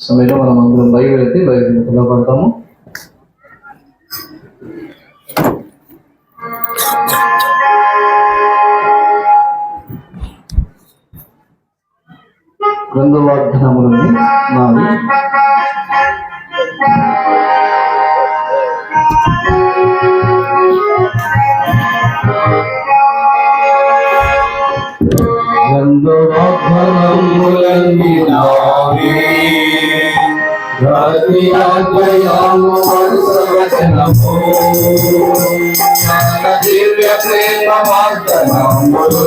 సమయంలో మనం అందరం బైబిల్ అయితే బైబిల్ పిలవబడతాము. గ్రంథవాగ్దానములని నాది గ్రంథవాగ్దానములని నాది రాజ్యాజయము వచనము దివ్య ప్రేమ వాగ్దానములు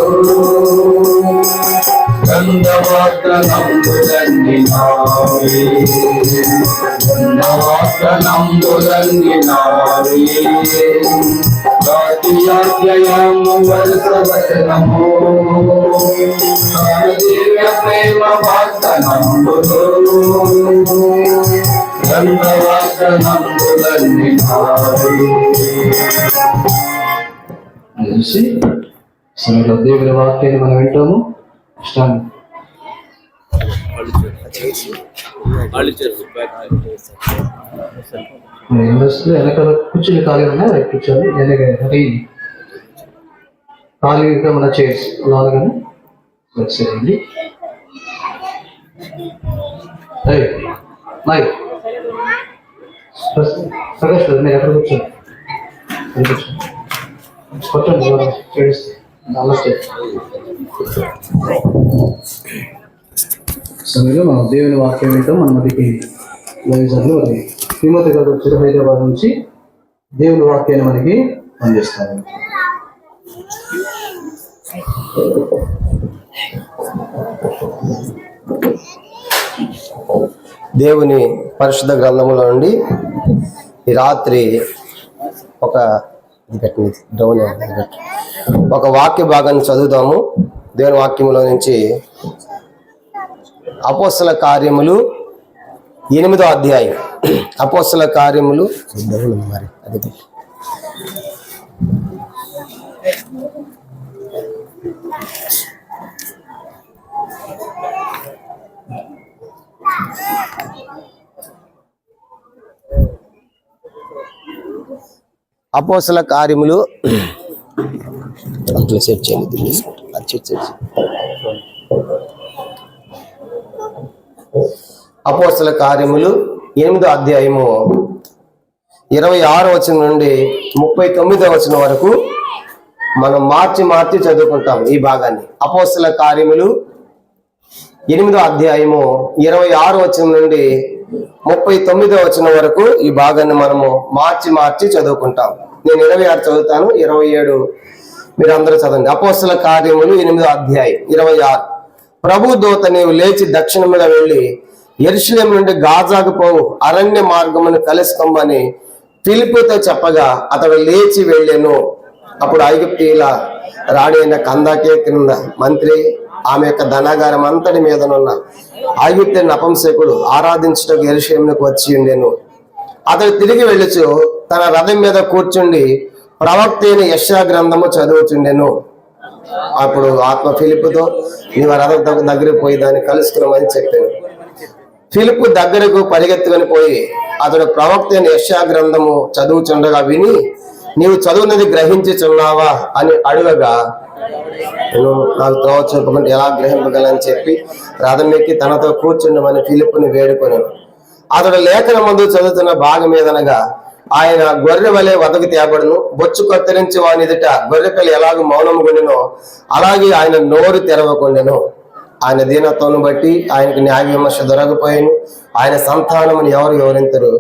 గ్రంథవాగ్దానములని నాది గ్రంథవాగ్దానములని నాది రాజ్యాజయము వచనము దివ్య ప్రేమ వాగ్దానములు గ్రంథవాగ్దానములని నాది. సమయంలో దేవుని వాక్యాన్ని మనం వింటాము. ఇష్టాన్ని వెనకాల కూర్చుని ఖాళీ ఉన్నాయి, రైట్ కూర్చోండి. అది ఖాళీగా మన చైర్స్ అలాగని వచ్చేయండి. ప్రకాష్ మీరు ఎక్కడ కూర్చోండి, కూర్చోండి చైర్స్ సమయంలో మనం దేవుని వాక్యం వింటాం. మన మధ్యకి వైజాగ్లో తిమోతి గారు వచ్చారు హైదరాబాద్ నుంచి. దేవుని వాక్యాన్ని మనకి అందిస్తారు. దేవుని పరిశుద్ధ గ్రంథములో నుండి ఈ రాత్రి ఒక వాక్య భాగాన్ని చదువుతాము. దేవుని వాక్యములో నుంచి అపోస్తల కార్యములు 8వ అధ్యాయం. అపోస్తల కార్యములు అపోస్తల కార్యములు సెట్ చేయండి. అపోస్తల కార్యములు 8వ అధ్యాయము 26వ వచనం నుండి 39వ వచనం వరకు మనం మార్చి చదువుకుంటాం ఈ భాగాన్ని. అపోస్తల కార్యములు 8వ అధ్యాయము 26వ వచనం నుండి 39వ వచనం వరకు ఈ భాగాన్ని మనము మార్చి చదువుకుంటాం. నేను 26 చదువుతాను, 27 మీరు అందరూ చదవండి. అపోస్తల కార్యములు 8వ అధ్యాయం 26. ప్రభు దూత నీవు లేచి దక్షిణముగా వెళ్ళి యెరూషలేము నుండి గాజాకు పోవు అరణ్య మార్గమును కలుసుకోమని ఫిలిప్పుతో చెప్పగా అతడు లేచి వెళ్ళెను. అప్పుడు ఐగుప్తీయుల రాణి అయిన కందాకే క్రింద మంత్రి ఆమె యొక్క ధనాగారం అంతటి మీదనున్న ఐగుప్తు నపుంసకుడు ఆరాధించుటకు యెరూషలేమునకు వచ్చి ఉండెను. అతడు తిరిగి వెళ్ళుచు తన రథం మీద కూర్చుండి ప్రవక్త అయిన యెషయా గ్రంథము చదువుచుండెను. అప్పుడు ఆత్మ ఫిలిప్పుతో నీవు రథం దగ్గరికి పోయి దాన్ని కలుసుకున్నామని చెప్పాను. ఫిలిప్పు దగ్గరకు పరిగెత్తుకొని పోయి అతడు ప్రవక్త అయిన యెషయా గ్రంథము చదువుచుండగా విని నీవు చదువునది గ్రహించుచున్నావా అని అడగగా నేను నాకు త్రోవ చూపమంటే ఎలా గ్రహింపగలని చెప్పి రథం ఎక్కి తనతో కూర్చుండమని ఫిలిప్పుని వేడుకొనెను. అతడు లేఖన ముందు చదువుతున్న భాగం ఏదనగా ఆయన గొర్రె వలె వదకు తేబడును, బొచ్చు కత్తిరించి వాని ఎదుట గొర్రె పిల్ల ఎలాగ మౌనము కొండెనో అలాగే ఆయన నోరు తెరవకుండెను. ఆయన దీనత్వం బట్టి ఆయనకు న్యాయ విమర్శ దొరకపోయాను. ఆయన సంతానముని ఎవరు వివరించరు.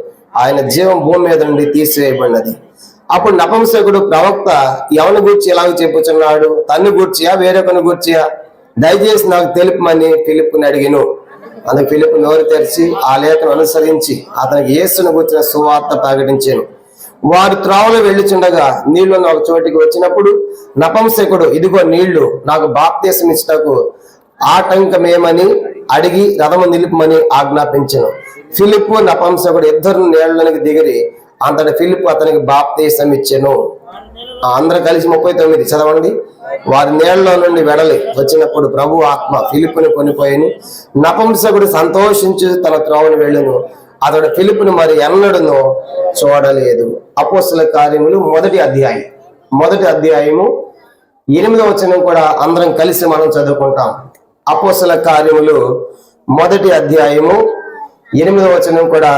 ఆయన జీవం భూమి మీద నుండి తీసివేయబడినది. అప్పుడు నపుంసకుడు ప్రవక్త ఎవరిని గూర్చి ఎలాగ చెప్పుచున్నాడు? తన్ను గూర్చియా వేరొకరిని గూర్చియా? దయచేసి నాకు తెలుపమని ఫిలిప్పుని అడిగాను. అందుకు ఫిలిప్పు నోరు తెరిచి ఆ లేఖను అనుసరించి అతనికి యేసును గూర్చిన సువార్త ప్రకటించాను. వారు త్రోవలో వెళ్ళుచుండగా నీళ్లు ఒక చోటికి వచ్చినప్పుడు నపుంసకుడు ఇదిగో నీళ్లు, నాకు బాప్తీసం ఇచ్చుటకు ఆటంకమేమని అడిగి రథము నిలుపమని ఆజ్ఞాపించెను. ఫిలిప్పు నపుంసకుడు ఇద్దరు నీళ్ళలోనికి దిగిరి అంతటి ఫిలిప్పు అతనికి బాప్తీసం ఇచ్చెను. అందరూ కలిసి 39 చదవండి. వారి నీళ్లలో నుండి వెడలి వచ్చినప్పుడు ప్రభు ఆత్మ ఫిలిప్పుని కొనిపోయిను. నపుంసకుడు సంతోషించి తన త్రోవను వెళ్ళును. అతడు ఫిలిప్పుని మరి ఎన్నడను చూడలేదు. అపోస్తల కార్యములు మొదటి అధ్యాయము 8వ వచనం కూడా అందరం కలిసి మనం చదువుకుంటాం. అపోస్తల కార్యములు మొదటి అధ్యాయము 8వ వచనం కూడా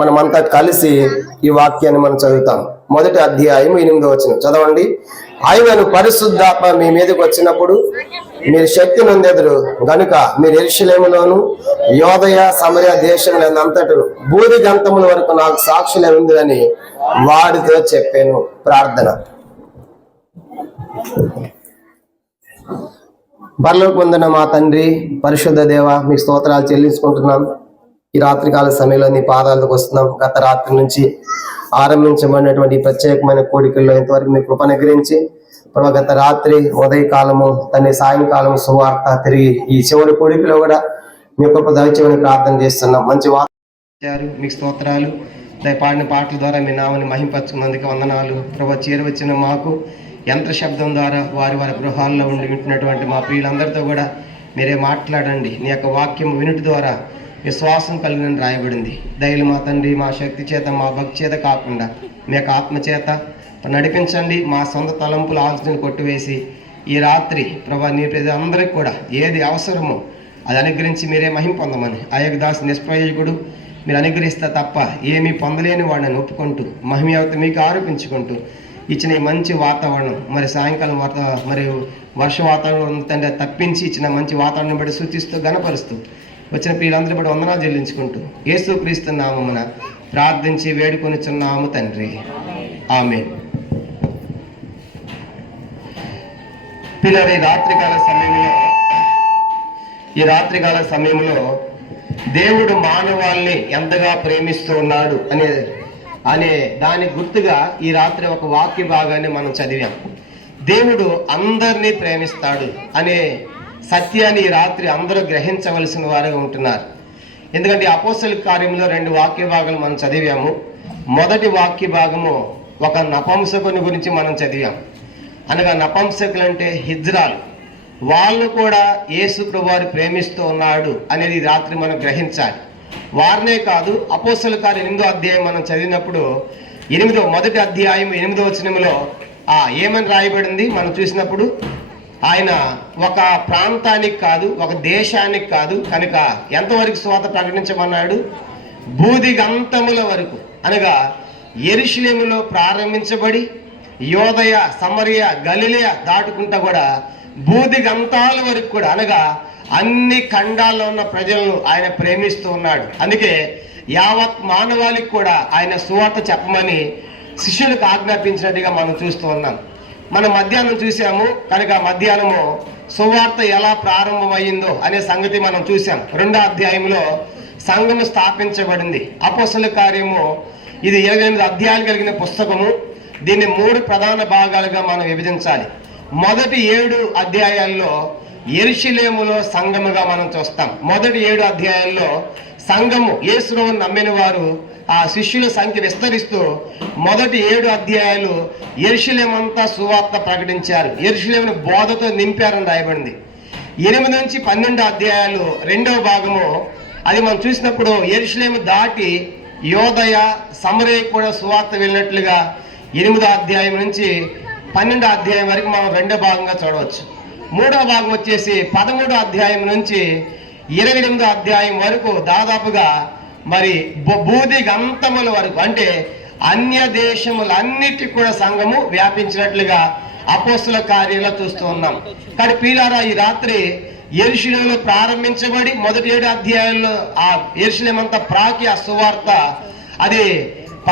మనమంతా కలిసి ఈ వాక్యాన్ని మనం చదువుతాం. మొదటి అధ్యాయం 8వ వచనం చదవండి. ఆయనను పరిశుద్ధాత్మ మీ మీదకి వచ్చినప్పుడు మీరు శక్తి నొందెదరు గనుక మీరు యెరూషలేములోను యోదయ సమరయ దేశములంతటను బూది గంతముల వరకు నాకు సాక్షులే ఉందని వాడితో చెప్పాను. ప్రార్థన. పరలోక పొందిన మా తండ్రి పరిశుద్ధ దేవ, మీకు స్తోత్రాలు చెల్లించుకుంటున్నాం. ఈ రాత్రికాల సమయంలో నీ పాదాలకు వస్తున్నాం. గత రాత్రి నుంచి ఆరంభించబడినటువంటి ప్రత్యేకమైన కోడికల్లో ఇంతవరకు మీ కృప అనుగ్రహించి ప్రభు గత రాత్రి ఉదయకాలము తన సాయంకాలం సువార్త తిరిగి ఈ చివరి కోడికలో కూడా మీ కృప దయచేయమని ప్రార్థన చేస్తున్నాం. మంచి వార్త మీకు స్తోత్రాలు. పాడిన పాటల ద్వారా మీ నామని మహింపరచుకున్నందుకు వందనాలు ప్రభు. చేరువచ్చిన మాకు యంత్ర శబ్దం ద్వారా వారి వారి గృహాల్లో ఉండి వింటున్నటువంటి మా ప్రియులందరితో కూడా మీరే మాట్లాడండి. నీ యొక్క వాక్యం వినుటి ద్వారా విశ్వాసం కలిగిన రాయబడింది. దయలు మా తండ్రి, మా శక్తి చేత మా భక్తి చేత కాకుండా మీ యొక్క ఆత్మ చేత నడిపించండి. మా సొంత తలంపుల ఆలోచనలు కొట్టివేసి ఈ రాత్రి ప్రభా నీ ప్రజలందరికీ కూడా ఏది అవసరమో అది అనుగ్రహించి మీరే మహిమ పొందమని అయోగదాస్ నిష్ప్రయోజకుడు మీరు అనుగ్రహిస్తే తప్ప ఏమీ పొందలేని వాడిని ఒప్పుకుంటూ మహిమయవత మీకు ఆరోపించుకుంటూ ఇచ్చిన ఈ మంచి వాతావరణం మరి సాయంకాలం మరి వర్ష వాతావరణం తండ్రి తప్పించి ఇచ్చిన మంచి వాతావరణం బట్టి సూచిస్తూ గణపరుస్తూ వచ్చిన పిల్లలందరూ బట్టి వందనాలు చెల్లించుకుంటూ యేసుక్రీస్తు నామమున ప్రార్థించి వేడుకొనిచున్నాము తండ్రి. ఆమేన్. పిల్లలు ఈ రాత్రికాల సమయంలో దేవుడు మానవాల్ని ఎంతగా ప్రేమిస్తూ ఉన్నాడు అనే దాని గుర్తుగా ఈ రాత్రి ఒక వాక్య భాగాన్ని మనం చదివాం. దేవుడు అందరినీ ప్రేమిస్తాడు అనే సత్యాన్ని ఈ రాత్రి అందరూ గ్రహించవలసిన వారుగా ఉంటున్నారు. ఎందుకంటే అపోస్తల కార్యంలో 2 వాక్య భాగాలు మనం చదివాము. మొదటి వాక్య భాగము ఒక నపుంసకుని గురించి మనం చదివాం. అనగా నపుంసకులు అంటే హిజ్రాలు. వాళ్ళు కూడా యేసు ప్రభువారు ప్రేమిస్తూ ఉన్నాడు అనేది ఈ రాత్రి మనం గ్రహించాలి. వారినే కాదు, అపోస్తల కార్యం 8వ అధ్యాయం మనం చదివినప్పుడు మొదటి అధ్యాయం 8వ వచనంలో ఏమని రాయబడింది మనం చూసినప్పుడు, ఆయన ఒక ప్రాంతానికి కాదు, ఒక దేశానికి కాదు కనుక ఎంతవరకు స్వాత ప్రకటించమన్నాడు? బూదిగంతముల వరకు. అనగా యెరూషలేములో ప్రారంభించబడి యోదయ సమరయ గలిలయ దాటుకుంటా కూడా బూదిగంతాల వరకు కూడా అనగా అన్ని ఖండాల్లో ఉన్న ప్రజలను ఆయన ప్రేమిస్తూ ఉన్నాడు. అందుకే యావత్ మానవాళికి కూడా ఆయన సువార్త చెప్పమని శిష్యులకు ఆజ్ఞాపించినట్టుగా మనం చూస్తూ ఉన్నాం. మనం మధ్యాహ్నం చూసాము కనుక మధ్యాహ్నము సువార్త ఎలా ప్రారంభమైందో అనే సంగతి మనం చూసాం. 2వ అధ్యాయంలో సంఘము స్థాపించబడింది. అపోస్తల కార్యము ఇది 28 అధ్యాయాలు కలిగిన పుస్తకము. దీన్ని 3 ప్రధాన భాగాలుగా మనం విభజించాలి. మొదటి 7 అధ్యాయాల్లో యెరూషలేములో సంఘముగా మనం చూస్తాం. మొదటి 7 అధ్యాయాల్లో సంఘము, యేసును నమ్మిన వారు, ఆ శిష్యుల సంఖ్య విస్తరిస్తూ మొదటి 7 అధ్యాయాలు యెరూషలేమంతా సువార్త ప్రకటించారు, యెరూషలేమును బోధతో నింపారని రాయబడింది. 8 నుంచి 12 అధ్యాయాలు రెండవ భాగము, అది మనం చూసినప్పుడు యెరూషలేము దాటి యోదయ సమరయ కూడా సువార్త వెళ్ళినట్లుగా 8వ అధ్యాయం నుంచి 12వ అధ్యాయం వరకు మనం రెండో భాగంగా చూడవచ్చు. 3వ భాగం వచ్చేసి 13వ అధ్యాయం నుంచి 28వ అధ్యాయం వరకు దాదాపుగా మరి బూది గంతముల వరకు, అంటే అన్య దేశములన్నిటి కూడా సంఘము వ్యాపించినట్లుగా అపోస్తుల కార్యాల్లో చూస్తూ ఉన్నాం. కానీ ప్రియులారా, ఈ రాత్రి యెరూషలేములో ప్రారంభించబడి మొదటి 7 అధ్యాయాల్లో ఆ యెరూషలేము అంతా ప్రాకి ఆ సువార్త, అది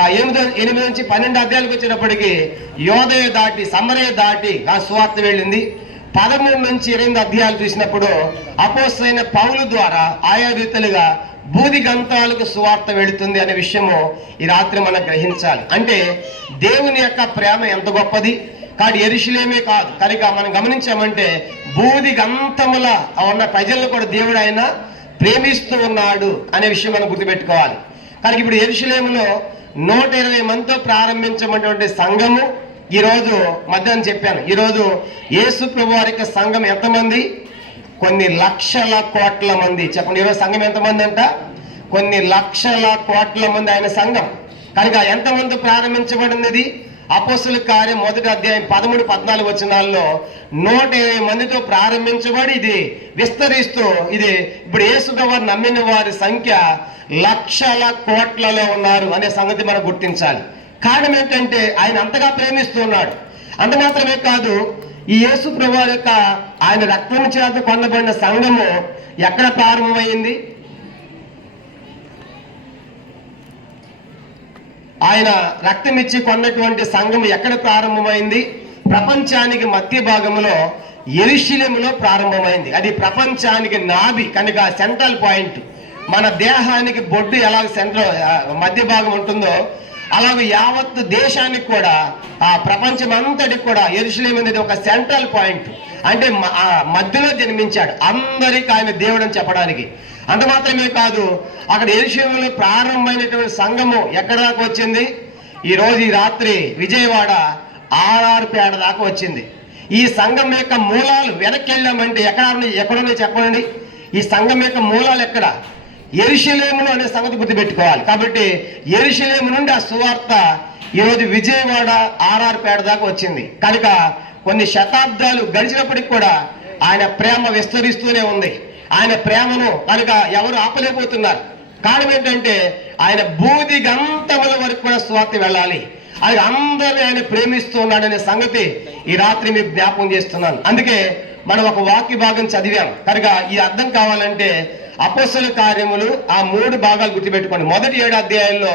8 నుంచి 12 అధ్యాయాలకు వచ్చేటప్పటికి యోదయ దాటి సమరయ దాటి ఆ సువార్త వెళ్ళింది. 13 నుంచి 28 అధ్యాయాలు చూసినప్పుడు అపోస్తలుడైన పౌలు ద్వారా ఆయా రీతులుగా బూది గంతాలకు సువార్త వెళుతుంది అనే విషయము ఈ రాత్రి మనం గ్రహించాలి. అంటే దేవుని యొక్క ప్రేమ ఎంత గొప్పది. కానీ యెరూషలేమే కాదు, కనుక మనం గమనించామంటే బూది గంతముల ఉన్న ప్రజలను కూడా దేవుడు ఆయన ప్రేమిస్తూ ఉన్నాడు అనే విషయం మనం గుర్తుపెట్టుకోవాలి. కనుక ఇప్పుడు యెరూషలేములో 120 మందితో ప్రారంభించబడినటువంటి సంఘము ఈరోజు మధ్యాహ్నం చెప్పాను. ఈరోజు యేసు ప్రభు వారి యొక్క సంఘం ఎంతమంది? కొన్ని లక్షల కోట్ల మంది. చెప్పండి, ఈరోజు సంఘం ఎంతమంది అంట? కొన్ని లక్షల కోట్ల మంది ఆయన సంఘం. కనుక ఎంతమంది ప్రారంభించబడింది? అపోస్తలుల కార్యం 1వ అధ్యాయం 13-14 వచనాల్లో 120 మందితో ప్రారంభించబడి ఇది విస్తరిస్తూ, ఇది ఇప్పుడు యేసు ప్రభువు నమ్మిన వారి సంఖ్య లక్షల కోట్లలో ఉన్నారు అనే సంగతి మనం గుర్తించాలి. కారణం ఏంటంటే ఆయన అంతగా ప్రేమిస్తూ ఉన్నాడు. అంత మాత్రమే కాదు, ఈ యేసు ప్రభువు యొక్క ఆయన రక్తం చేత కొనబడిన సంఘము ఎక్కడ ప్రారంభమైంది? ఆయన రక్తం ఇచ్చి కొన్నటువంటి సంఘం ఎక్కడ ప్రారంభమైంది? ప్రపంచానికి మధ్య భాగంలో యెరూషలేములో ప్రారంభమైంది. అది ప్రపంచానికి నాభి, కనుక సెంట్రల్ పాయింట్. మన దేహానికి బొడ్డు ఎలా మధ్య భాగం ఉంటుందో అలాగే యావత్తు దేశానికి కూడా, ఆ ప్రపంచం అంతటికి కూడా యెరూషలేము అనేది ఒక సెంట్రల్ పాయింట్. అంటే మధ్యలో జన్మించాడు, అందరికీ ఆయన దేవుడు అని చెప్పడానికి. అంత మాత్రమే కాదు, అక్కడ యెరూషలేములో ప్రారంభమైనటువంటి సంఘము ఎక్కడ దాకా వచ్చింది? ఈరోజు ఈ రాత్రి విజయవాడ ఆర్ఆర్పేట దాకా వచ్చింది. ఈ సంఘం యొక్క మూలాలు వెనక్కి వెళ్ళామంటే ఎక్కడున్నాయి చెప్పండి. ఈ సంఘం యొక్క మూలాలు ఎక్కడ? యెరూషలేములో అనే సంగతి గుర్తుపెట్టుకోవాలి. కాబట్టి యెరూషలేము నుండి ఆ సువార్త ఈరోజు విజయవాడ ఆర్ఆర్పేట దాకా వచ్చింది. కనుక కొన్ని శతాబ్దాలు గడిచినప్పటికి కూడా ఆయన ప్రేమ విస్తరిస్తూనే ఉంది. ఆయన ప్రేమను కనుక ఎవరు ఆపలేకపోతున్నారు. కారణం ఏంటంటే ఆయన బూది గంతముల వరకు కూడా సువార్త వెళ్ళాలి, అది అందరినీ ఆయన ప్రేమిస్తూ ఉన్నాడనే సంగతి ఈ రాత్రి మీకు జ్ఞాపకం చేస్తున్నాను. అందుకే మనం ఒక వాక్య భాగం చదివాం. కనుక ఈ అర్థం కావాలంటే అపోస్తలుల కార్యములు ఆ 3 భాగాలు గుర్తుపెట్టుకోండి. మొదటి 7 అధ్యాయాల్లో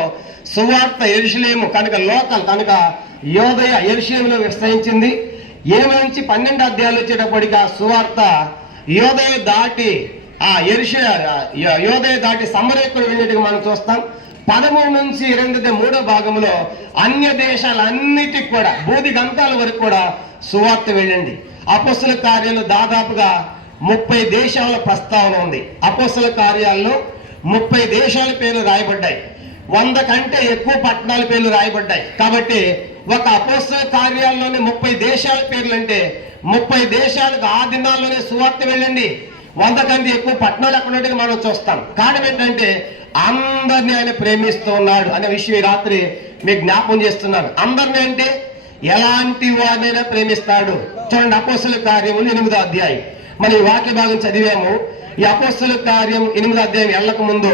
సువార్త యెరూషలేము కనుక లోకల్, కనుక యోదయ యెరూషలేములో విస్తరించింది. 7 నుంచి 12 అధ్యాయాలు వచ్చేటప్పటికి ఆ సువార్త యోదయ దాటి యోదయ దాటి సమరయకుడు వెళ్ళేట్టుగా మనం చూస్తాం. 13 నుంచి 23వ భాగంలో అన్య దేశాలన్నిటికి కూడా బూది గంతాల వరకు కూడా సువార్త వెళ్ళింది. అపోస్తలుల కార్యాలు దాదాపుగా 30 దేశాల ప్రస్తావన ఉంది. అపోస్తలుల కార్యాల్లో 30 దేశాల పేర్లు రాయబడ్డాయి. 100 కంటే ఎక్కువ పట్టణాల పేర్లు రాయబడ్డాయి. కాబట్టి ఒక అపోస్తలుల కార్యాల్లోనే 30 దేశాల పేర్లు అంటే 30 దేశాలకు ఆ దినాల్లోనే సువార్త వెళ్ళండి. 100 కంటే ఎక్కువ పట్టణాలు ఎక్కడుంటే మనం చూస్తాం. కారణం ఏంటంటే అందరినీ ఆయన ప్రేమిస్తూ ఉన్నాడు అనే విషయం ఈ రాత్రి మీకు జ్ఞాపకం చేస్తున్నాను. అందరినీ అంటే ఎలాంటి వారినైనా ప్రేమిస్తాడు. చూడండి, అపోస్తలుల కార్యములు 8వ అధ్యాయం మరి వాక్య భాగం చదివాము. ఈ అపోస్తలుల కార్యం 8వ అధ్యాయం వెళ్ళక ముందు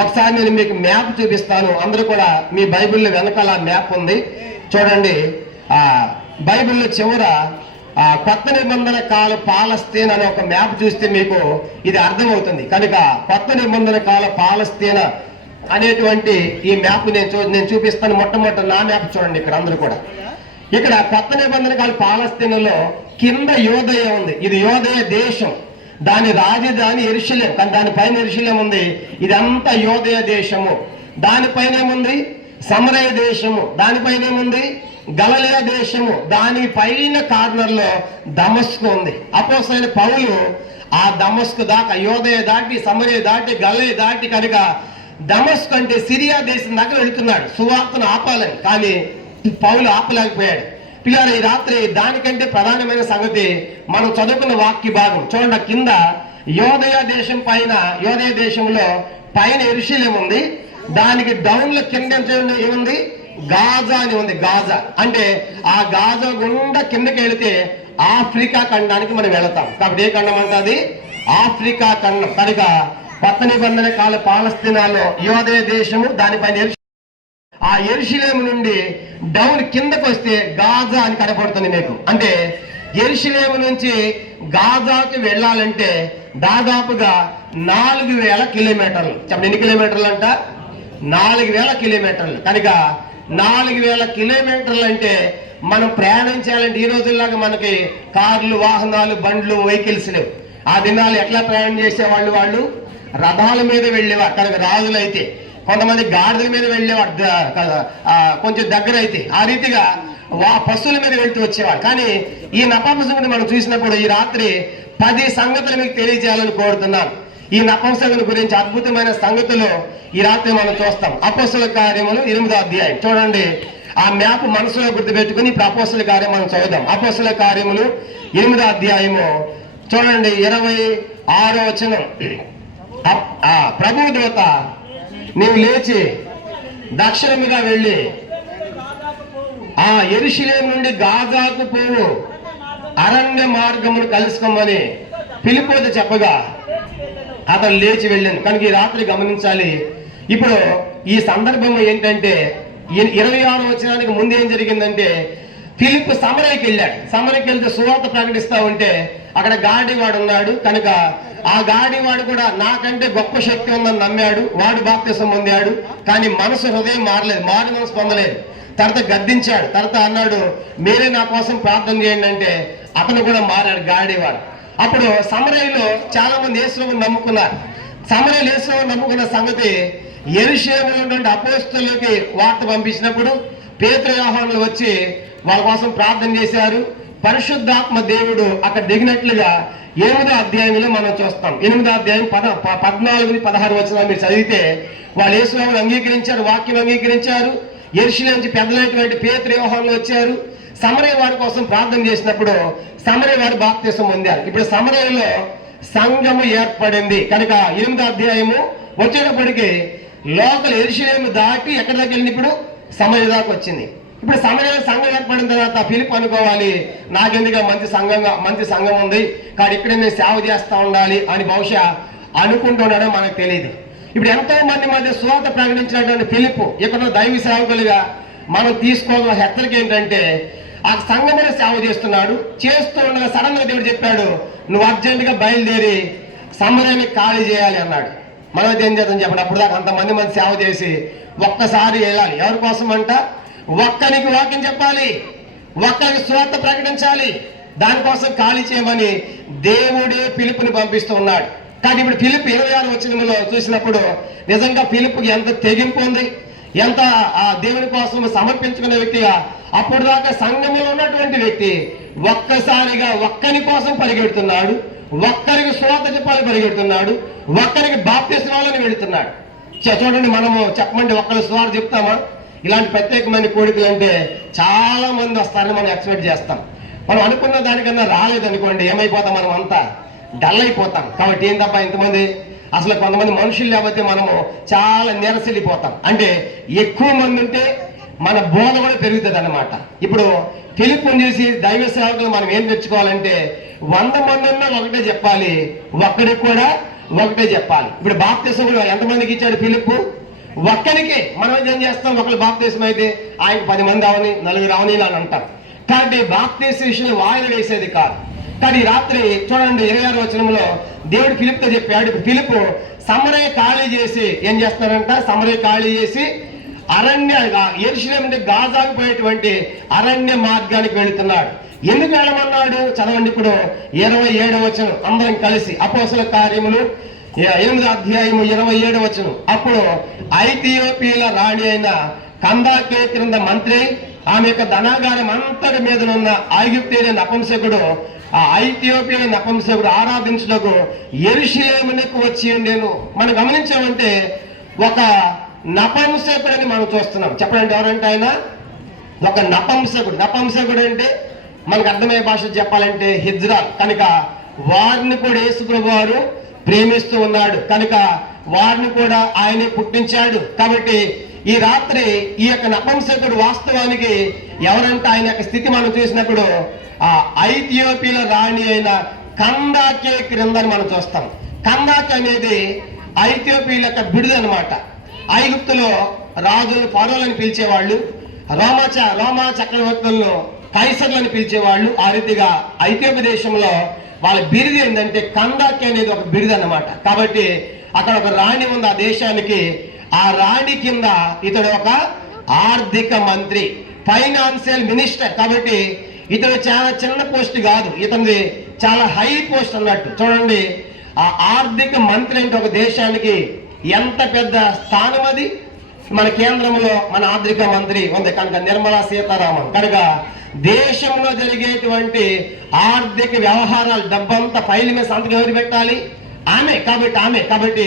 ఒకసారి నేను మీకు మ్యాప్ చూపిస్తాను. అందరూ కూడా మీ బైబిల్లో వెనకాల మ్యాప్ ఉంది చూడండి. బైబిల్లో చివర కొత్త నిబంధన కాల పాలస్తీన్ అనే ఒక మ్యాప్ చూస్తే మీకు ఇది అర్థమవుతుంది. కనుక కొత్త నిబంధన కాల పాలస్తీన్ అనేటువంటి ఈ మ్యాప్ నేను చూపిస్తాను. మొట్టమొదటి నా మ్యాప్ చూడండి. ఇక్కడ అందరూ కూడా ఇక్కడ కొత్త నిబంధన కాల పాలస్తీన్లో కింద యోదయ ఉంది. ఇది యోదయ దేశం, దాని రాజధాని యెరూషలేం, కానీ దానిపైన యెరూషలేం ఉంది. ఇదంతా యోదయ దేశము. దానిపైన ఏముంది? సమరయ దేశము. దానిపైన ఏముంది? గలిలయ దేశము, దాని పైన కార్నర్ లో దమస్కు ఉంది. అపోస్తలుడైన పౌలు ఆ దమస్కు దాకా, యోదయ దాటి, సమరయ దాటి, గలిలయ దాటి కనుక దమస్కు అంటే సిరియా దేశం దాకా వెళుతున్నాడు సువార్తను ఆపాలని. కానీ పౌలు ఆపలేకపోయాడు. పిల్లలు, ఈ రాత్రి దానికంటే ప్రధానమైన సంగతి మనం చదువుకున్న వాక్య భాగం చూడండి. కింద యోదయ దేశం పైన, యోదయ దేశంలో పైన యెరూషలేము ఉంది, దానికి డౌన్ లో కింద ఏముంది, గాజా అని ఉంది. గాజా అంటే ఆ గాజా గుండా కిందకి వెళితే ఆఫ్రికా ఖండానికి మనం వెళతాం. కాబట్టి ఏ ఖండం అంటది, ఆఫ్రికా ఖండం. కనుక కొత్త నిబంధన కాల పాలస్తీనాలో యోదయ దేశము, దానిపైన ఆ యెరూషలేము నుండి డౌన్ కిందకు వస్తే గాజా అని కనపడుతుంది మీకు. అంటే యెరూషలేము నుంచి గాజాకి వెళ్ళాలంటే దాదాపుగా 4000 కిలోమీటర్లు. చెప్పండి, ఎన్ని కిలోమీటర్లు అంట? 4000 కిలోమీటర్లు. కనుక 4000 కిలోమీటర్లు అంటే మనం ప్రయాణం చేయాలంటే ఈ రోజుల్లాగా మనకి కార్లు, వాహనాలు, బండ్లు, వెహికల్స్ లేవు. ఆ దినాలు ఎట్లా ప్రయాణం చేసేవాళ్ళు? వాళ్ళు రథాల మీద వెళ్ళేవారు. కనుక రాజులు అయితే కొంతమంది గాడిదల మీద వెళ్ళేవారు, కొంచెం దగ్గర అయితే ఆ రీతిగా పశువుల మీద వెళ్తూ వచ్చేవారు. కానీ ఈ నపుంసకుడిని మనం చూసినప్పుడు ఈ రాత్రి 10 సంగతులు మీకు తెలియజేయాలని కోరుతున్నాను. ఈ నపుంసకుని గురించి అద్భుతమైన సంగతులు ఈ రాత్రి మనం చూస్తాం. అపోస్తలుల కార్యములు 8వ అధ్యాయం చూడండి. ఆ మ్యాప్ మనసులో గుర్తుపెట్టుకుని ఇప్పుడు అపోస్తలుల కార్యం మనం చదువుదాం. అపోస్తలుల కార్యములు 8వ అధ్యాయము చూడండి, 26వ వచనం. ప్రభువు దూత, నీవు లేచి దక్షిణముగా వెళ్ళి ఆ యెరూషలేము నుండి గాజాకు పోవు అరణ్య మార్గమును కలుసుకోమని ఫిలిప్పోతో చెప్పగా అతను లేచి వెళ్ళాను. కనుక ఈ రాత్రి గమనించాలి. ఇప్పుడు ఈ సందర్భం ఏంటంటే 26వ వచనానికి ముందు ఏం జరిగిందంటే, ఫిలిప్ సమరయకి వెళ్ళాడు. సమరయకి వెళ్తే సువార్త ప్రకటిస్తా ఉంటే అక్కడ గాడివాడు ఉన్నాడు. కనుక ఆ గాడివాడు కూడా నాకంటే గొప్ప శక్తి ఉందని నమ్మాడు. వాడు బాప్తిసం పొందాడు. కానీ మనసు, హృదయం మారలేదు, మారు మనసు పొందలేదు. తర్వాత గద్దించాడు. తర్వాత అన్నాడు, మీరే నా కోసం ప్రార్థన చేయండి అంటే అతను కూడా మారాడు, గాడివాడు. అప్పుడు సమరయలో చాలా మంది యేసుని నమ్ముకున్నారు. సమరయలు యేసుని నమ్ముకున్న సంగతి యెరూషలేములో ఉన్నటువంటి అపోస్తలులకి వార్త పంపించినప్పుడు పేతురు, యోహానులు వచ్చి వాళ్ళ కోసం ప్రార్థన చేశారు. పరిశుద్ధాత్మ దేవుడు అక్కడ దిగినట్లుగా 8వ అధ్యాయంలో మనం చూస్తాం. 8వ అధ్యాయం 14-16 వచనాలు మీరు చదివితే వాళ్ళు యేసుని అంగీకరించారు, వాక్యం అంగీకరించారు. యెరూషలేము నుంచి పెద్దలైనటువంటి పేతురు, యోహానులు వచ్చారు. సమరయ వారి కోసం ప్రార్థన చేసినప్పుడు సమరయ వారు బాప్తిసం పొందారు. ఇప్పుడు సమరయలో సంఘము ఏర్పడింది. కనుక 8వ అధ్యాయము వచ్చేటప్పటికి లోకల్ యెరూషలేము దాటి ఎక్కడి దాకా వెళ్ళింది, ఇప్పుడు సమరయ దాకా వచ్చింది. ఇప్పుడు సమరయ సంఘం ఏర్పడిన తర్వాత ఫిలిప్ అనుకోవాలి, నాకెందుకు మంచి సంఘం ఉంది, కానీ ఇక్కడే నేను సేవ చేస్తా ఉండాలి అని బహుశా అనుకుంటున్నాడో మనకు తెలియదు. ఇప్పుడు ఎంతో మంది మధ్య సువార్త ప్రకటించినటువంటి ఫిలిప్ ఇక్కడ దైవ సేవకులుగా మనం తీసుకోవాల్సిన హెచ్చరిక ఏంటంటే, ఆ సంఘములో సేవ చేస్తున్నాడు. చేస్తూ ఉండగా సడన్ గా దేవుడు చెప్పాడు, నువ్వు అర్జెంటుగా బయలుదేరి సమరయాన్ని ఖాళీ చేయాలి అన్నాడు. మనం అయితే ఏం చేద్దాం చెప్పండి? అప్పుడు దాకా అంతమంది సేవ చేసి ఒక్కసారి వెళ్ళాలి. ఎవరి కోసం అంట? ఒక్కరికి వాక్యం చెప్పాలి, ఒక్కరికి సువార్త ప్రకటించాలి. దానికోసం ఖాళీ చేయమని దేవుడే ఫిలిప్ని పంపిస్తూ ఉన్నాడు. కానీ ఇప్పుడు ఫిలిప్ 26వ వచనంలో చూసినప్పుడు నిజంగా ఫిలిప్కి ఎంత తెగింపు ఉంది, ఎంత ఆ దేవుని కోసం సమర్పించుకునే వ్యక్తిగా. అప్పుడు దాకా సంఘంలో ఉన్నటువంటి వ్యక్తి ఒక్కసారిగా ఒక్కరి కోసం పరిగెడుతున్నాడు, ఒక్కరికి సువార్త చెప్పాలని పరిగెడుతున్నాడు, ఒక్కరికి బాప్తిస్మాలని వెళుతున్నాడు. చూడండి, మనము చెప్పమంటే ఒక్కరి సువార్త చెప్తామా? ఇలాంటి ప్రత్యేకమైన కోరికలు అంటే చాలా మంది వస్తారని మనం ఎక్స్పెక్ట్ చేస్తాం. మనం అనుకున్న దానికన్నా రాలేదనుకోండి, ఏమైపోతాం? మనం అంతా డల్ అయిపోతాం. కాబట్టి ఏం తప్ప ఇంతమంది, అసలు కొంతమంది మనుషులు లేకపోతే మనము చాలా నిరసిల్లిపోతాం. అంటే ఎక్కువ మంది ఉంటే మన బోధ కూడా పెరుగుతుంది అన్నమాట. ఇప్పుడు ఫిలిప్ని చూసి దైవ సేవకులు మనం ఏం తెచ్చుకోవాలంటే 100 మంది ఉన్నా ఒకటే చెప్పాలి, ఒక్కడికి కూడా ఒకటే చెప్పాలి. ఇప్పుడు బాప్తిసం కూడా ఎంతమందికి ఇచ్చాడు ఫిలిప్? ఒక్కరికి. మనం ఏం చేస్తాం? ఒకళ్ళు బాప్తిసం అయితే ఆయనకు 10 మంది అవని, 4 అవని అని అంటారు. కాబట్టి బాప్తిసం విషయంలో వాయిదా వేసేది కాదు. కానీ రాత్రి చూడండి 26వ వచనంలో దేవుడు ఫిలిప్తో చెప్పాడు. ఫిలిప్ సమరయ ఖాళీ చేసి ఏం చేస్తున్నాడంట? సమరయ ఖాళీ చేసి యెరూషలేము నుండి గాజాకు పోయేటువంటి అరణ్య మార్గానికి వెళుతున్నాడు. ఎందుకు వెళ్ళమన్నాడు? చదవండి ఇప్పుడు 27వ వచనం అందరం కలిసి. అపోస్తలుల కార్యములు 8వ అధ్యాయము 27వ వచనం. అప్పుడు ఐథియోపియాల రాణి అయిన కందాకే క్రింద మంత్రి ఆమె యొక్క ధనాగారం అంతటి మీద ఉన్న ఐగుప్తీయుల నపుంసకుడు, ఆ ఐథియోపియా నపుంసకుడు ఆరాధించుటకు యెరూషలేమునకు వచ్చి ఉండేను. మనం గమనించామంటే ఒక నపుంసకుడని మనం చూస్తున్నాం. చెప్పండి ఎవరంటే ఆయన ఒక నపుంసకుడు. నపుంసకుడు అంటే మనకు అర్థమయ్యే భాష చెప్పాలంటే హిజ్రాల్. కనుక వారిని కూడా యేసు ప్రభు వారు ప్రేమిస్తూ ఉన్నాడు, కనుక వారిని కూడా ఆయనే పుట్టించాడు. కాబట్టి ఈ రాత్రి ఈ యొక్క నపుంసకుడు వాస్తవానికి ఎవరంటే ఆయన యొక్క స్థితి మనం చూసినప్పుడు ఆ ఐథియోపియాల రాణి అయిన కందాకే క్రిందని మనం చూస్తాం. కందాకే అనేది ఐథియోపియాల యొక్క బిడుద అనమాట. ఐగుప్తులో రాజులు ఫరోలను పిలిచేవాళ్ళు, రోమా చక్రవర్తులను కైసర్లను పిలిచేవాళ్ళు. ఆ రీతిగా ఐథియోపియా దేశంలో వాళ్ళ బిరుదు ఏంటంటే కందాకే అనేది ఒక బిరుదు అన్నమాట. కాబట్టి అక్కడ ఒక రాణి ఉంది ఆ దేశానికి. ఆ రాణి కింద ఇతడు ఒక ఆర్థిక మంత్రి, ఫైనాన్షియల్ మినిస్టర్. కాబట్టి ఇతడు చాలా చిన్న పోస్ట్ కాదు, ఇతనిది చాలా హై పోస్ట్ అన్నట్టు. చూడండి, ఆ ఆర్థిక మంత్రి అంటే ఒక దేశానికి ఎంత పెద్ద స్థానం అది. మన కేంద్రంలో మన ఆర్థిక మంత్రి ఉంది కనుక నిర్మలా సీతారామన్. కనుక దేశంలో జరిగేటువంటి ఆర్థిక వ్యవహారాలు డబ్బంతా ఫైల్ మీద సంతకం ఎవరు పెట్టాలి? ఆమె. కాబట్టి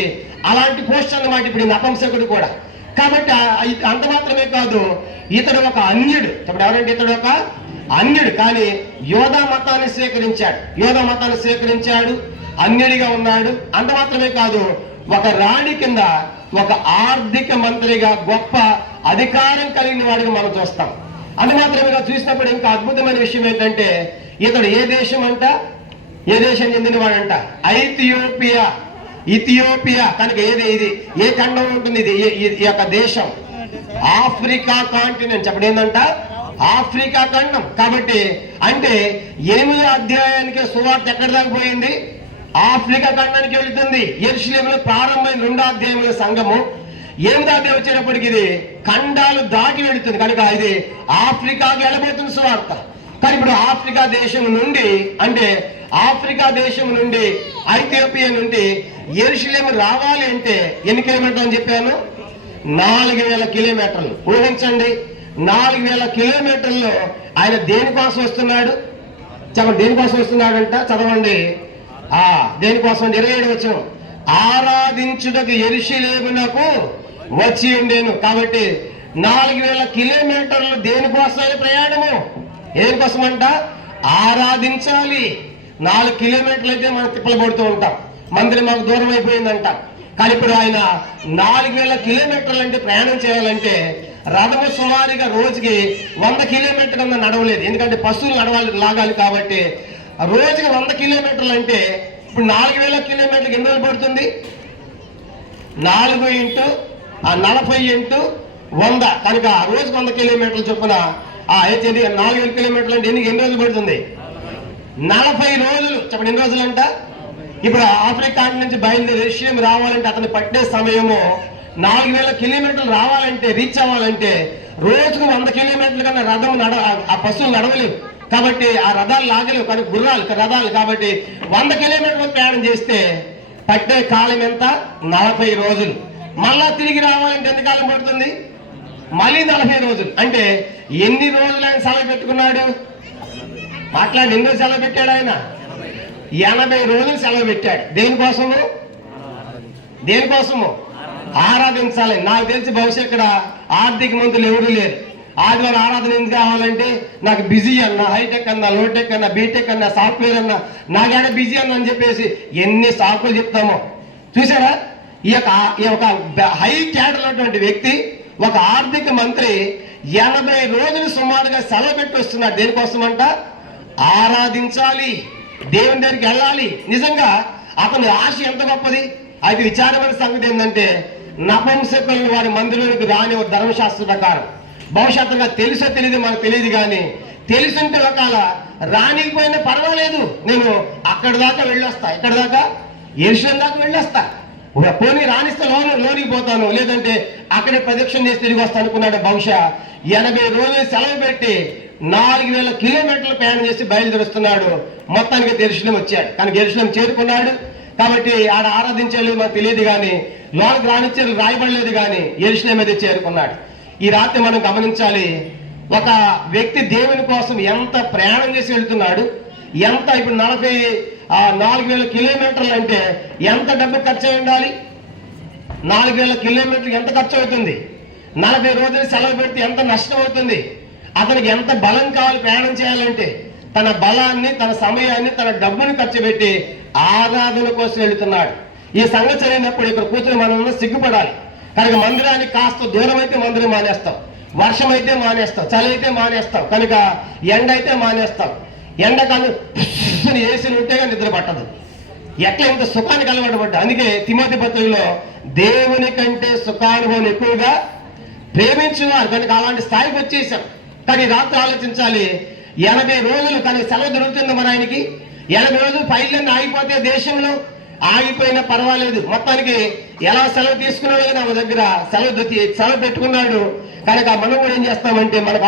అలాంటి పోస్ట్ అన్నమాట ఇప్పుడు నపుంసకుడు కూడా. కాబట్టి అంత మాత్రమే కాదు, ఇతడు ఒక అన్యుడు. ఇప్పుడు ఎవరంటే ఇతడు ఒక అన్యుడు, కానీ యోధా మతాన్ని స్వీకరించాడు, అన్యుడిగా ఉన్నాడు. అంత మాత్రమే కాదు, ఒక రాణి కింద ఒక ఆర్థిక మంత్రిగా గొప్ప అధికారం కలిగిన వాడిగా మనం చూస్తాం. అది మాత్రమే చూసినప్పుడు ఇంకా అద్భుతమైన విషయం ఏంటంటే ఇతడు ఏ దేశం చెందిన వాడంట? ఇథియోపియా. కనుక ఇది ఏ ఖండం ఉంటుంది? ఈ యొక్క దేశం ఆఫ్రికా కాంటినెంట్. చెప్పండి ఏంటంట? ఆఫ్రికా ఖండం. కాబట్టి అంటే 8వ అధ్యాయానికి సువార్త ఎక్కడి దాకా పోయింది? ఆఫ్రికా ఖండానికి వెళుతుంది. యెరూషలేములో ప్రారంభమైన 2వ అధ్యాయంలో సంఘము 8వ అధ్యాయం వచ్చేటప్పటికి ఇది ఖండాలు దాటి వెళుతుంది. కనుక ఇది ఆఫ్రికాకి వెళ్ళబోతుంది సువార్త. కానీ ఇప్పుడు ఆఫ్రికా దేశం నుండి ఐథియోపియా నుండి యెరూషలేము రావాలి అంటే ఎన్ని కిలోమీటర్లు అని చెప్పాను? 4000 కిలోమీటర్లు. ఊహించండి, 4000 కిలోమీటర్లు ఆయన దేనికోసం వస్తున్నాడు? చెప్పండి, దేనికోసం వస్తున్నాడంట? చదవండి. దేనికోసం? 27 వచనం, ఆరాధించుటకు యెరూషలేమునకు వచ్చి ఉండేను. కాబట్టి 4000 కిలోమీటర్లు దేనికోసమైన ప్రయాణము? దేనికోసం అంట? ఆరాధించాలి. 4 కిలోమీటర్లు అయితే మనం తిప్పలు పడుతూ ఉంటాం, మందిరం మాకు దూరం అయిపోయిందంట. కానీ ఇప్పుడు ఆయన 4000 కిలోమీటర్లు అంటే ప్రయాణం చేయాలంటే రథము సుమారుగా రోజుకి 100 కిలోమీటర్లు నడవలేదు, ఎందుకంటే పశువులు లాగాలి. కాబట్టి రోజుకి 100 కిలోమీటర్లు అంటే ఇప్పుడు 4000 కిలోమీటర్లకు ఎన్ని రోజులు పడుతుంది? 4 × 40 × 100. కనుక రోజుకి 100 కిలోమీటర్లు చొప్పున 4000 కిలోమీటర్లు అంటే ఎన్ని రోజులు పడుతుంది? 40 రోజులు. చెప్పండి, ఎన్ని రోజులు అంట? ఇప్పుడు ఆఫ్రికా నుంచి బయలుదేరి యెరూషలేము రావాలంటే అతను పట్టే సమయము 4000 కిలోమీటర్లు రావాలంటే, రీచ్ అవ్వాలంటే రోజుకు 100 కిలోమీటర్ల కన్నా రథం ఆ పశువులు నడవలేవు. కాబట్టి ఆ రథాలు లాగలేవు, కానీ రథాలు. కాబట్టి 100 కిలోమీటర్లు ప్రయాణం చేస్తే పట్టే కాలం ఎంత? 40 రోజులు. మళ్ళా తిరిగి రావాలంటే ఎంత కాలం పడుతుంది? మళ్ళీ 40 రోజులు. అంటే ఎన్ని రోజులు ఆయన సెలవు పెట్టుకున్నాడు? మాట్లాడి ఎన్ని రోజులు సెలవు పెట్టాడు ఆయన? 80 రోజులు సెలవు పెట్టాడు. దేనికోసము? ఆరాధించాలి. నాకు తెలిసి బహుశా ఇక్కడ ఆర్థిక మంత్రులు ఎవరు లేరు. ఆదివారం ఆరాధన ఎందుకు కావాలంటే నాకు బిజీ అన్నా, హైటెక్ అన్నా, లోటెక్ అన్నా, బీటెక్ అన్నా, సాఫ్ట్వేర్ అన్నా, నాకేడ బిజీ అన్నా అని చెప్పేసి ఎన్ని సాకులు చెప్తామో చూసారా? ఈ యొక్క హై క్యాడర్ ఉన్నటువంటి వ్యక్తి, ఒక ఆర్థిక మంత్రి 80 రోజులు సుమారుగా సెలవు పెట్టి వస్తున్నాడు. దేనికోసం అంట? ఆరాధించాలి, దేవుని దగ్గరికి వెళ్ళాలి. నిజంగా అతని ఆశ ఎంత గొప్పది. అది విచారమైన సంగతి ఏంటంటే నపుంసకులను వారి మందిరానికి రాని ధర్మశాస్త్ర ప్రకారం భవిష్యత్తుగా తెలుసో తెలియదు మనకు తెలియదు, కానీ తెలుసుంటే ఒకవేళ రానిపోయినా పర్వాలేదు, నేను అక్కడి దాకా వెళ్ళొస్తా, ఇక్కడ దాకా యెరూషలేము దాకా వెళ్ళొస్తా, పోనీ రాణిస్తే లోనికి పోతాను, లేదంటే అక్కడే ప్రదక్షిణ చేసి తిరిగి వస్తా అనుకున్నాడు. బహుశా 80 రోజులు సెలవు పెట్టి 4000 కిలోమీటర్లు ప్రయాణం చేసి బయలుదేరుస్తున్నాడు. మొత్తానికి యెరూషలేము వచ్చాడు. కానీ యెరూషలేము చేరుకున్నాడు. కాబట్టి ఆడ ఆరాధించేది మనకు తెలియదు, కానీ లోనికి రానిచ్చేది రాయబడలేదు, కానీ యెరూషలేము అయితే చేరుకున్నాడు. ఈ రాత్రి మనం గమనించాలి, ఒక వ్యక్తి దేవుని కోసం ఎంత ప్రయాణం చేసి వెళ్తున్నాడు, ఎంత ఇప్పుడు 4,000 కిలోమీటర్లు అంటే ఎంత డబ్బు ఖర్చు అయి ఉండాలి? 4,000 కిలోమీటర్లు ఎంత ఖర్చు అవుతుంది? 40 రోజులు సెలవు పెడితే ఎంత నష్టం అవుతుంది? అతనికి ఎంత బలం కావాలి ప్రయాణం చేయాలంటే? తన బలాన్ని, తన సమయాన్ని, తన డబ్బుని ఖర్చు పెట్టి ఆరాధన కోసం వెళుతున్నాడు. ఈ సంగతి జరిగినప్పుడు ఇక్కడ కూర్చొని మనం సిగ్గుపడాలి. కనుక మందిరానికి కాస్త దూరం అయితే మందిరం మానేస్తాం, వర్షం అయితే మానేస్తాం, చలి అయితే మానేస్తాం, కనుక ఎండ అయితే మానేస్తాం. ఎండకాలం ఏసీలు ఉంటేగా నిద్ర పట్టదు. ఎట్లా ఇంత సుఖానికి అలవాటు పడ్డా. అందుకే తిమోతి పత్రికలో దేవుని కంటే సుఖానుభవం ఎక్కువగా ప్రేమించేవారు, కనుక అలాంటి స్థాయికి వచ్చేసాం. కానీ రాత్రి ఆలోచించాలి, 80 రోజులు కానీ సెలవు దొరుకుతుంది మన ఆయనకి. 80 రోజులు పైలన్నీ ఆగిపోతే దేశంలో ఆగిపోయినా పర్వాలేదు, మొత్తానికి ఎలా సెలవు తీసుకున్నాడు కానీ మన దగ్గర సెలవు పెట్టుకున్నాడు. కనుక మనం కూడా ఏం చేస్తామంటే మనకు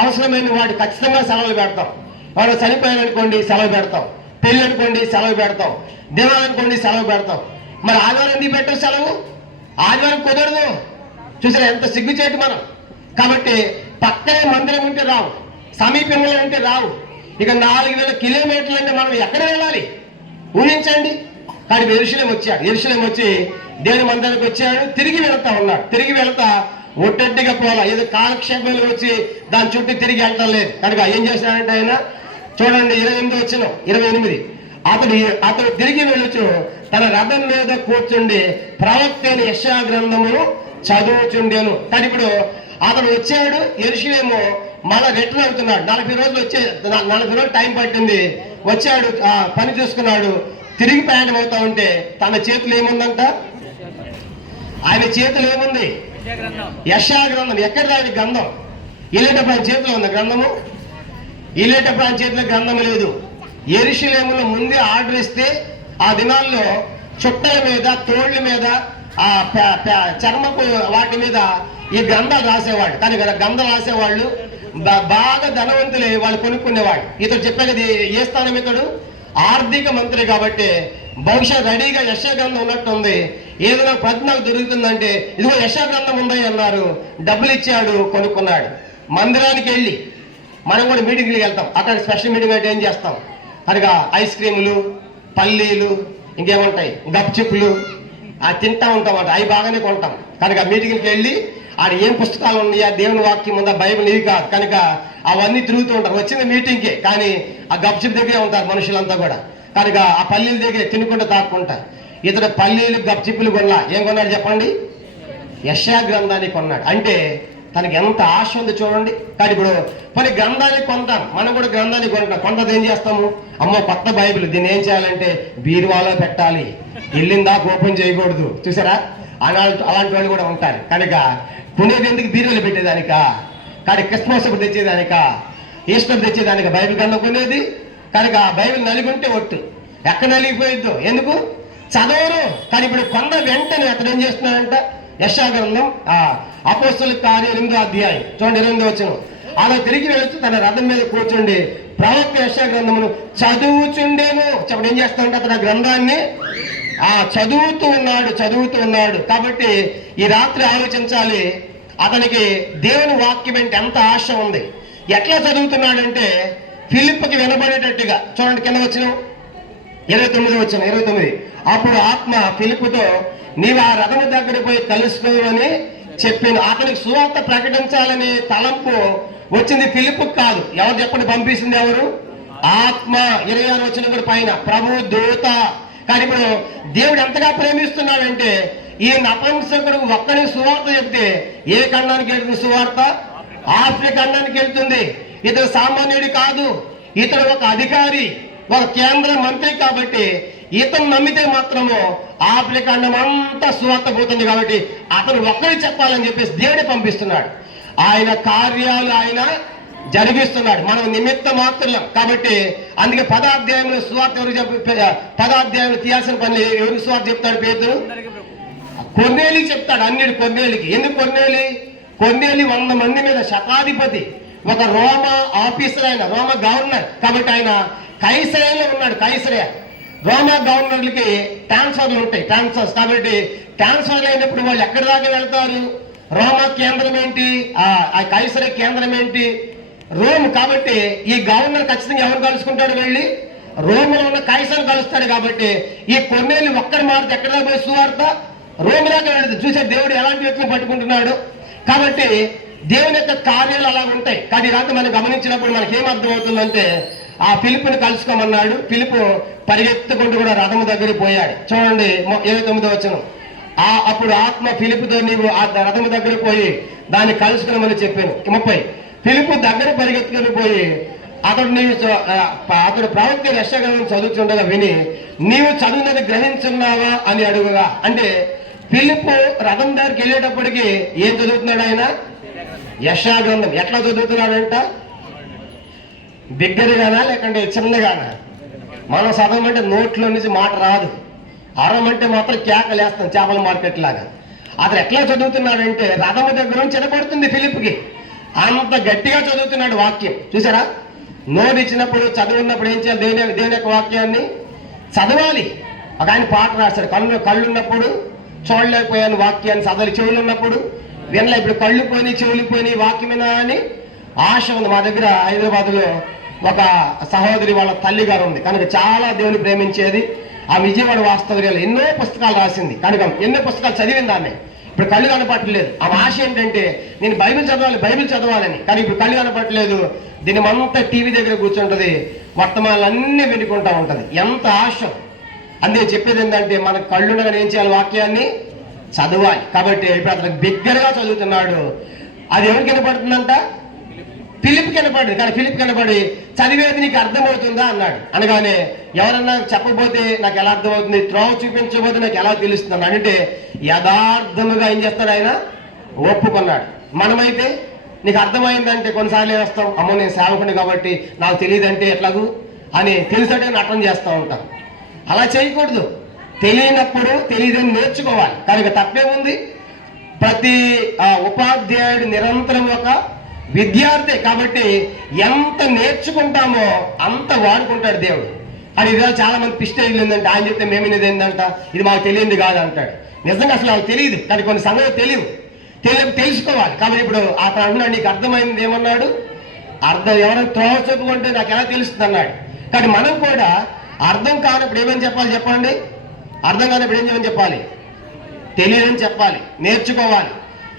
అవసరమైన వాడు ఖచ్చితంగా సెలవులు పెడతాం. వాడు చనిపోయాడు అనుకోండి సెలవు పెడతాం, పెళ్ళి అనుకోండి సెలవు పెడతాం, దినాలు అనుకోండి సెలవు పెడతాం. మరి ఆదివారం ఎందుకు పెట్టాం సెలవు? ఆదివారం కుదరదు. చూసారా ఎంత సిగ్గుచేటు మనం. కాబట్టి పక్కనే మందిరం ఉంటే రావు, సమీపంలో ఉంటే రావు. ఇక 4,000 కిలోమీటర్లు అంటే మనం ఎక్కడ వెళ్ళాలి ఊహించండి. కానీ యెరూషలేము వచ్చాడు. యెరూషలేము వచ్చి దేవుని మందిరానికి వచ్చాడు, తిరిగి వెళ్తా ఉన్నాడు. తిరిగి వెళ్తా ఒట్టొట్టిగా పోలా, ఏదో కాలక్షేపంలో వచ్చి దాని చుట్టూ తిరిగి వెళ్ళటం లేదు. కనుక ఏం చేశాడంటే ఆయన చూడండి 28 అతడు తిరిగి వెళ్ళొచ్చు తన రథం మీద కూర్చుండి ప్రవక్త అయిన యెషయా గ్రంథమును చదువుచుండెను. కానీ ఇప్పుడు అతడు వచ్చాడు, యెరూషలేము మళ్ళా రిటర్న్ అవుతున్నాడు. 40 రోజులు టైం పట్టింది. వచ్చాడు, పని చూసుకున్నాడు, తిరిగి ప్రయాణం అవుతా ఉంటే తన చేతులు ఏముందంట? ఆయన చేతులు ఏముంది? యెషయా గ్రంథం. ఎక్కడ దాని గ్రంథం? వెళ్ళేటప్పుడు ఆయన చేతిలో ఉంది గ్రంథము? వెళ్ళేటప్పుడు ఆయన చేతిలో గ్రంథం లేదు. యెరూషలేములో ముందే ఆర్డర్ ఇస్తే ఆ దినాల్లో చుట్టల మీద, తోళ్ల మీద, చర్మపు వాటి మీద ఈ గ్రంథాలు రాసేవాడు. కానీ ఇక్కడ గ్రంథాలు రాసేవాళ్ళు బాగా ధనవంతులే, వాళ్ళు కొనుక్కునేవాడు. ఇతడు చెప్పే కదా ఏ స్థానం ఇతడు? ఆర్థిక మంత్రి. కాబట్టి బహుశా రెడీగా యెషయా గ్రంథం ఉన్నట్టుంది. ఏదైనా ప్రతి నాకు దొరుకుతుందంటే ఇదిగో యెషయా గ్రంథం ఉందని అన్నారు, డబ్బులు ఇచ్చాడు, కొనుక్కున్నాడు. మందిరానికి వెళ్ళి మనం కూడా మీటింగ్కి వెళ్తాం. అక్కడ స్పెషల్ మీటింగ్ అంటే ఏం చేస్తాం? కనుక ఐస్ క్రీములు, పల్లీలు, ఇంకేముంటాయి, గప్చిప్పులు తింటా ఉంటాం అంట. అవి బాగానే కొంటాం. కనుక మీటింగ్కి వెళ్ళి ఆడ ఏం పుస్తకాలు ఉన్నాయా, దేవుని వాక్యం ఉందా, బైబిల్ ఇవి కాదు. కనుక అవన్నీ తిరుగుతూ ఉంటారు. వచ్చింది మీటింగ్కి, కానీ ఆ గప్చిప్ దగ్గరే ఉంటారు మనుషులంతా కూడా. కనుక ఆ పల్లీల దగ్గరే తినుకుంటూ తాక్కుంటా. ఇతడు పల్లీలు, గప్చిప్పులు కొన్నా. ఏం కొన్నాడు చెప్పండి? యెషయా గ్రంథాన్ని కొన్నాడు. అంటే తనకి ఎంత ఆశ ఉంది చూడండి. కానీ ఇప్పుడు మరి గ్రంథాన్ని కొంటాం, మనం కూడా గ్రంథాన్ని కొంటాం. కొంటది ఏం చేస్తాము? అమ్మో కొత్త బైబిల్, దీన్ని ఏం చేయాలంటే బీరువాలో పెట్టాలి, వెళ్ళిందా ఓపెన్ చేయకూడదు. చూసారా? అలాంటి వాళ్ళు కూడా ఉంటారు. కనుక కొనేది ఎందుకు? బీరువాలో పెట్టేదానిక? కానీ క్రిస్మస్ అప్పుడు తెచ్చేదానిక, ఈస్టర్ తెచ్చేదానిక బైబిల్ గ్రంథం కొనేది? కనుక బైబిల్ నలిగుంటే ఒట్టు, ఎక్కడ నలిగిపోయిద్దో. ఎందుకు? చదవరు. కానీ ఇప్పుడు కొంత వెంటనే అతను ఏం చేస్తున్నాడంట? యెషయా గ్రంథం అపోస్తలుల కార్యం 8వ అధ్యాయం చూడండి 8వ వచనం. అలా తిరిగి వెళ్ళొచ్చు తన రథం మీద కూర్చుండి ప్రవక్త యెషయా గ్రంథమును చదువుచుండేను. చెప్పండి ఏం చేస్తాడంటే అతను ఆ గ్రంథాన్ని చదువుతూ ఉన్నాడు. కాబట్టి ఈ రాత్రి ఆలోచించాలి, అతనికి దేవుని వాక్యం అంటే ఎంత ఆశ ఉంది. ఎట్లా చదువుతున్నాడంటే ఫిలిప్పుకి వినబడేటట్టుగా. చూడండి కింద వచ్చిన 29. అప్పుడు ఆత్మ ఫిలిప్పుతో నీవు ఆ రథము దగ్గర పోయి కలుసుకోవని చెప్పింది. అతనికి సువార్త ప్రకటించాలనే తలంపు వచ్చింది ఫిలిప్పుకి కాదు. ఎవరు చెప్పండి? పంపిస్తుంది ఎవరు? ఆత్మ. 26 వచ్చిన కూడా పైన ప్రభు దూత. కానీ ఇప్పుడు దేవుడు ఎంతగా ప్రేమిస్తున్నాడంటే ఈ నపుంసకుడు ఒక్కడి సువార్త చెప్తే ఏ ఖండానికి వెళ్తుంది సువార్త? ఆఫ్రికా ఖండానికి వెళ్తుంది. ఇతడు సామాన్యుడు కాదు, ఇతడు ఒక అధికారి, ఒక కేంద్ర మంత్రి. కాబట్టి ఇతను నమ్మితే మాత్రము ఆఫ్రికా ఖండం అంతా సువార్త పోతుంది. కాబట్టి అతను ఒక్కడి చెప్పాలని చెప్పేసి దేవుడే పంపిస్తున్నాడు. ఆయన కార్యాలు ఆయన జరిగిస్తున్నాడు, మనం నిమిత్త మాత్రం. కాబట్టి అందుకే 10వ అధ్యాయంలో సువార్త ఎవరు 10వ అధ్యాయంలో తీయాల్సిన పని ఎవరికి సువార్త చెప్తాడు? పేతురు కొర్నేలికి చెప్తాడు. అన్నిటి కొర్నేలికి. ఎందుకు కొర్నేలి? 100 మంది మీద శతాధిపతి, ఒక రోమా ఆఫీసర్, ఆయన రోమా గవర్నర్. కాబట్టి ఆయన కైసరేలో ఉన్నాడు. కైసరే రోమా గవర్నర్లకి ట్రాన్స్ఫర్లు ఉంటాయి, ట్రాన్స్ఫర్స్. కాబట్టి ట్రాన్స్ఫర్లు అయినప్పుడు వాళ్ళు ఎక్కడి దాకా వెళ్తారు? రోమా కేంద్రం ఏంటి, ఆ కైసర కేంద్రం ఏంటి, రోమ్. కాబట్టి ఈ గవర్నర్ ఖచ్చితంగా ఎవరు కలుసుకుంటాడు, వెళ్ళి రోమ్లో ఉన్న కైసర్ కలుస్తాడు. కాబట్టి ఈ కొన్నేళ్ళు ఒక్కడి మారితే ఎక్కడ పోయి సువార్త రోమ్ దాకా వెళుతుంది. చూసే దేవుడు ఎలాంటి వ్యక్తిని పట్టుకుంటున్నాడు. కాబట్టి దేవుని యొక్క కార్యాలు అలా ఉంటాయి. కానీ రాత్రి మనం గమనించినప్పుడు మనకి ఏం అర్థమవుతుందంటే, ఆ ఫిలిప్పుని కలుసుకోమన్నాడు. ఫిలిపు పరిగెత్తుకుంటూ కూడా రథము దగ్గరికి పోయాడు. చూడండి 29వ వచనం. అప్పుడు ఆత్మ ఫిలిపుతో నీవు ఆ రథము దగ్గరికి పోయి దాన్ని కలుసుకున్నామని చెప్పాను. 30 ఫిలిపు దగ్గర పరిగెత్తుకుని పోయి అతడు ప్రవక్త యెషయా గ్రంథం చదువుతుండగా విని, నీవు చదువునది గ్రహించున్నావా అని అడుగుగా. అంటే ఫిలిపు రథం దగ్గరికి వెళ్ళేటప్పటికి ఏం చదువుతున్నాడు ఆయన? యెషయా గ్రంథం. ఎట్లా చదువుతున్నాడంట? బిగ్గరగానా లేకంటే చిన్నగానా? మనం చదవమంటే నోట్లో నుంచి మాట రాదు, అరమంటే మాత్రం కేకలేస్తాం చేపల మార్కెట్ లాగా. అతను ఎట్లా చదువుతున్నాడంటే రథము దగ్గర నుంచి వినపడుతుంది ఫిలిప్కి, అంత గట్టిగా చదువుతున్నాడు వాక్యం. చూసారా? నోరు ఇచ్చినప్పుడు చదువున్నప్పుడు ఏం చేయాలి? దేవుని యొక్క వాక్యాన్ని చదవాలి. ఒక ఆయన పాట రాశాడు, కళ్ళు ఉన్నప్పుడు చూడలేకపోయాను వాక్యాన్ని చదవాలి, చెవులు ఉన్నప్పుడు వినలే. ఇప్పుడు కళ్ళు పోని చెవులు పోని వాక్యమేనా అని ఆశ ఉంది. మా దగ్గర హైదరాబాద్లో ఒక సహోదరి వాళ్ళ తల్లి గారు ఉంది కనుక చాలా దేవుని ప్రేమించేది. ఆ విజయవాడ వాస్తవ్యాలు ఎన్నో పుస్తకాలు రాసింది కనుక ఎన్నో పుస్తకాలు చదివింది దాన్ని. ఇప్పుడు కళ్ళు కనపట్టలేదు. ఆ ఆశ ఏంటంటే నేను బైబిల్ చదవాలని. కానీ ఇప్పుడు కళ్ళు కనపట్టలేదు. దీని అంతా టీవీ దగ్గర కూర్చుంటది, వర్తమానాలన్నీ వినుకుంటా ఉంటది. ఎంత ఆశ! అందుకే చెప్పేది ఏంటంటే మనకు కళ్ళుండగానే ఏం చేయాలి? వాక్యాన్ని చదవాలి. కాబట్టి ఇప్పుడు అతను బిగ్గరగా చదువుతున్నాడు. అది ఎవరికి వినపడుతుందంట? ఫిలిప్ కనపడింది. కానీ ఫిలిప్ కనపడి చదివేది నీకు అర్థమవుతుందా అన్నాడు. అనగానే ఎవరన్నా చెప్పకపోతే నాకు ఎలా అర్థమవుతుంది, త్రోవ చూపించకపోతే నాకు ఎలా తెలుస్తుంది అంటే యథార్థముగా ఏం చేస్తాడు ఆయన? ఒప్పుకున్నాడు. మనమైతే నీకు అర్థమైందంటే కొన్నిసార్లు వేస్తాం, అమ్మో నేను సేవకుని కాబట్టి నాకు తెలియదంటే ఎట్లాగూ అని తెలిసటే నటన చేస్తూ ఉంటాం. అలా చేయకూడదు. తెలియనప్పుడు తెలియదని నేర్చుకోవాలి. కనుక తప్పేముంది? ప్రతి ఉపాధ్యాయుడు నిరంతరం ఒక విద్యార్థి. కాబట్టి ఎంత నేర్చుకుంటామో అంత వాడుకుంటాడు దేవుడు. అది ఇవాళ చాలా మంది పిస్టేజ్లు ఏంటంటే ఆయన చెప్తే మేమినేది ఏంటంట, ఇది మాకు తెలియంది కాదు అంటాడు. నిజంగా అసలు నాకు తెలియదు, కానీ కొన్ని సంగతులు తెలుసుకోవాలి. కాబట్టి ఇప్పుడు అతను అన్నాడు నీకు అర్థమైంది ఏమన్నాడు? ఎవరైనా త్రోవ చెప్పుకుంటే నాకు ఎలా తెలుస్తుంది అన్నాడు. కానీ మనం కూడా అర్థం కానప్పుడు ఏమని చెప్పాలి చెప్పండి? అర్థం కానప్పుడు ఏమని చెప్పాలి? తెలియదని చెప్పాలి, నేర్చుకోవాలి.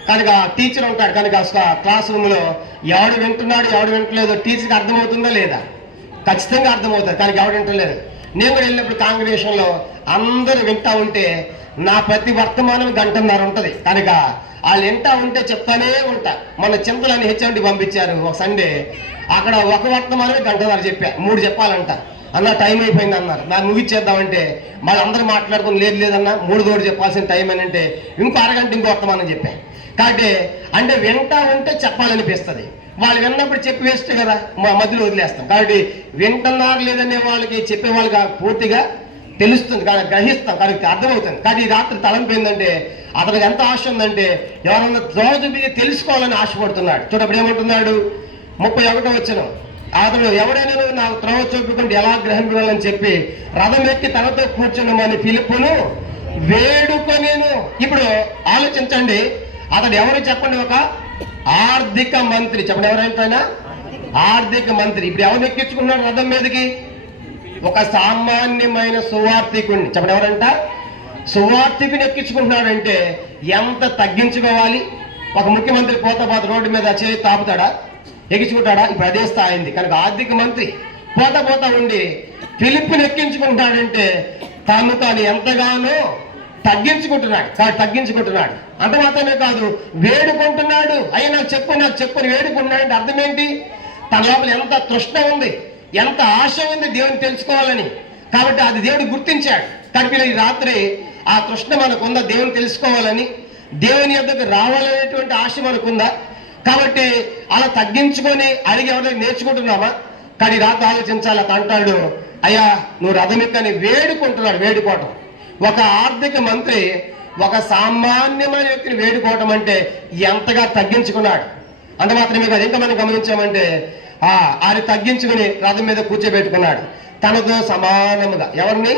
కనుక టీచర్ ఉంటాడు కనుక క్లాస్ రూమ్లో ఎవడు వింటున్నాడు ఎవడు వింటలేదో టీచర్కి అర్థమవుతుందా లేదా? ఖచ్చితంగా అర్థమవుతుంది. కానీ ఎవడు వింటలేదు. నేను కూడా వెళ్ళినప్పుడు కాంగ్రిగేషన్లో అందరూ వింటా ఉంటే నా ప్రతి వర్తమానం 1.5 గంట ఉంటుంది. కనుక వాళ్ళు వింటా ఉంటే చెప్తానే ఉంటా. మన చింతలని హెచ్ఎండి పంపించారు ఒక సండే. అక్కడ ఒక వర్తమానమే 1.5 గంట చెప్పా, 3 చెప్పాలంట. అన్న టైం అయిపోయింది అన్నారు. నాకు ముగిచ్చేద్దామంటే మళ్ళీ అందరూ మాట్లాడుకుని లేదన్నా 3 తోడు చెప్పాల్సిన టైం అని అంటే ఇంకో అరగంట ఇంకో వర్తమానం చెప్పాను. కాబట్టి అంటే వింటా ఉంటే చెప్పాలనిపిస్తుంది. వాళ్ళు విన్నప్పుడు చెప్పి వేస్ట్ కదా, మధ్యలో వదిలేస్తాం. కాబట్టి వింటున్నారు లేదనే వాళ్ళకి చెప్పే వాళ్ళకి పూర్తిగా తెలుస్తుంది, కానీ గ్రహిస్తాం, కానీ అర్థమవుతుంది. కానీ ఈ రాత్రి తలంపు ఏంటంటే అతనికి ఎంత ఆశ ఉందంటే ఎవరన్నా రోజు మీద తెలుసుకోవాలని ఆశపడుతున్నాడు. చూడప్పుడు ఏమంటున్నాడు? 31వ వచనం. అతడు ఎవడైనా నాకు త్రోవ చూపుకుంటే ఎలా గ్రహించాలని చెప్పి రథం ఎక్కి తనతో కూర్చున్నామని ఫిలిప్పును వేడుకొనేను. ఇప్పుడు ఆలోచించండి, అతడు ఎవరు చెప్పండి? ఒక ఆర్థిక మంత్రి. చెప్పండి ఎవరైనా ఆర్థిక మంత్రి. ఇప్పుడు ఎవరు ఎక్కించుకున్నాడు రథం మీదకి? ఒక సామాన్యమైన సువార్థికుడిని. చెప్పండి ఎవరంట? సువార్థికుని ఎక్కించుకుంటున్నాడంటే ఎంత తగ్గించుకోవాలి? ఒక ముఖ్యమంత్రి పోత రోడ్డు మీద చేయి తాపుతాడా? ఎక్కించుకుంటాడా? ఇప్పుడు అదే స్థాయింది. కనుక ఆర్థిక మంత్రి పోతా ఉండి ఫిలిప్పుని ఎక్కించుకుంటాడంటే తాను ఎంతగానో తగ్గించుకుంటున్నాడు. అంత మాత్రమే కాదు, వేడుకుంటున్నాడు. అయ్యా నాకు చెప్పు వేడుకున్నాడు అంటే అర్థం ఏంటి? తన లోపల ఎంత తృష్ణ ఉంది, ఎంత ఆశ ఉంది దేవుని తెలుసుకోవాలని. కాబట్టి అది దేవుడు గుర్తించాడు. కాబట్టి ఈ రాత్రి ఆ తృష్ణ మనకుందా? దేవుని తెలుసుకోవాలని, దేవుని యొద్దకు రావాలనేటువంటి ఆశ మనకుందా? కాబట్టి అలా తగ్గించుకొని అడిగి ఎవరైనా నేర్చుకుంటున్నామా? కానీ రాత్రి ఆలోచించాలి. అతను అంటాడు, అయ్యా నువ్వు రథం ఎక్కని వేడుకోవటం. ఒక ఆర్థిక మంత్రి ఒక సామాన్యమైన వ్యక్తిని వేడుకోవటం అంటే ఎంతగా తగ్గించుకున్నాడు. అంత మాత్రమే కాదు, ఇంకా మనం గమనించామంటే ఆయన తగ్గించుకుని రథం మీద కూర్చోబెట్టుకున్నాడు తనతో సమానముగా. ఎవరిని?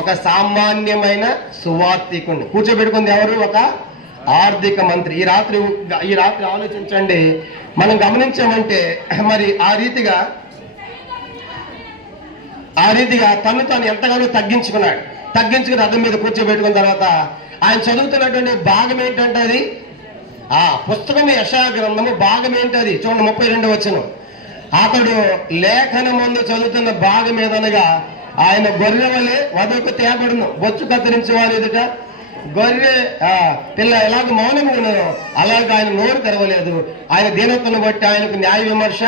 ఒక సామాన్యమైన సువార్థికుడిని కూర్చోబెట్టుకుంది. ఎవరు? ఒక ఆర్థిక మంత్రి. ఈ రాత్రి ఆలోచించండి. మనం గమనించామంటే మరి ఆ రీతిగా తను ఎంతగానో తగ్గించుకుని రథం మీద కూర్చోబెట్టుకున్న తర్వాత ఆయన చదువుతున్నటువంటి భాగం ఏంటంటే అది పుస్తకం యెషయా గ్రంథము భాగం ఏంటది చూడండి 32వ వచనం. అతడు లేఖనమందు చదువుతున్న భాగం ఏదనగా ఆయన గొర్రె వలె వధకు తేబడును, బొచ్చు కత్తిరించి వారి ఎదుట గొర్రె పిల్ల ఎలాగ మౌనంగా ఉన్నారో అలాగే ఆయన నోరు తెరవలేదు. ఆయన దీనత్వను బట్టి ఆయనకు న్యాయ విమర్శ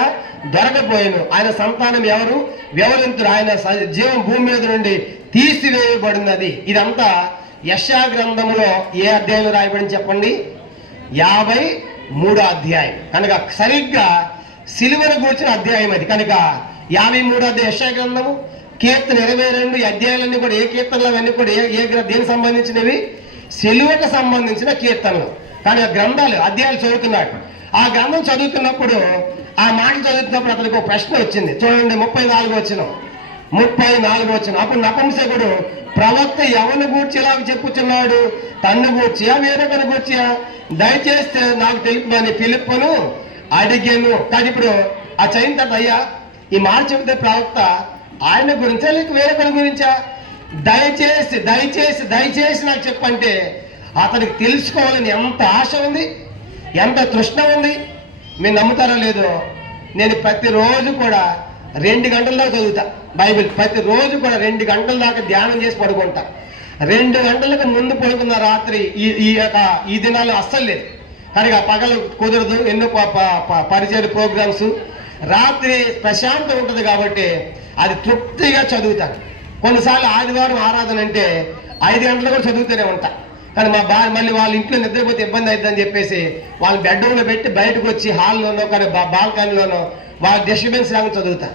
దొరకపోయాను. ఆయన సంతానం ఎవరు వివరింతుడు, ఆయన జీవం భూమి మీద నుండి తీసివేయబడినది. ఇదంతా యెషయా గ్రంథములో ఏ అధ్యాయంలో రాయబడింది చెప్పండి? 53వ అధ్యాయం. కనుక సరిగ్గా సిలువను గూర్చిన అధ్యాయం అది. కనుక 53వ అధ్యాయం యెషయా గ్రంథము, కీర్తన 22 అధ్యాయాలన్నీ కూడా ఏ కీర్తనలు అవన్నీ కూడా దేనికి సంబంధించినవి? సిలువకు సంబంధించిన కీర్తనలు. కానీ ఆ గ్రంథాలు అధ్యాయాలు చదువుతున్నాడు. ఆ గ్రంథం చదువుతున్నప్పుడు ఆ మాట చదువుతున్నప్పుడు అతనికి ఒక ప్రశ్న వచ్చింది. చూడండి 34వ వచనం. అప్పుడు నపుంసకుడు ప్రవక్త ఎవరిని గూర్చి ఇలాగ చెప్పుచున్నాడు? తన్ను గూర్చియా వేరొకరిని గూర్చియా? దయచేస్తే నాకు తెలుపమని ఫిలిప్పును అడిగాను. కానీ ఇప్పుడు ఆ చైన్ తర్వాత అయ్యా ఈ మాట చెబితే ప్రవక్త ఆయన గురించా లేక వేరొకరి గురించా? దయచేసి నాకు చెప్పంటే అతనికి తెలుసుకోవాలని ఎంత ఆశ ఉంది, ఎంత తృష్ణ ఉంది. మీరు నమ్ముతారో లేదో, నేను ప్రతిరోజు కూడా 2 గంటల దాకా చదువుతా బైబిల్. ప్రతిరోజు కూడా 2 గంటల దాకా ధ్యానం చేసి పడుకుంటా. 2 గంటలకు ముందు పడుకున్న రాత్రి ఈ దినాలు అస్సలు లేదు. కనుక పగలు కుదరదు, ఎన్నో పరిచయ ప్రోగ్రామ్స్. రాత్రి ప్రశాంతం ఉంటుంది కాబట్టి అది తృప్తిగా చదువుతాను. కొన్నిసార్లు ఆదివారం ఆరాధన అంటే 5 గంటలు కూడా చదువుతూనే ఉంటా. కానీ మా మళ్ళీ వాళ్ళ ఇంట్లో నిద్రపోతే ఇబ్బంది అవుతుందని చెప్పేసి వాళ్ళ బెడ్రూమ్లో పెట్టి బయటకు వచ్చి హాల్లోనో కానీ బాల్కనీలోనో వాళ్ళ డిస్టర్బెన్స్ లాగా చదువుతా.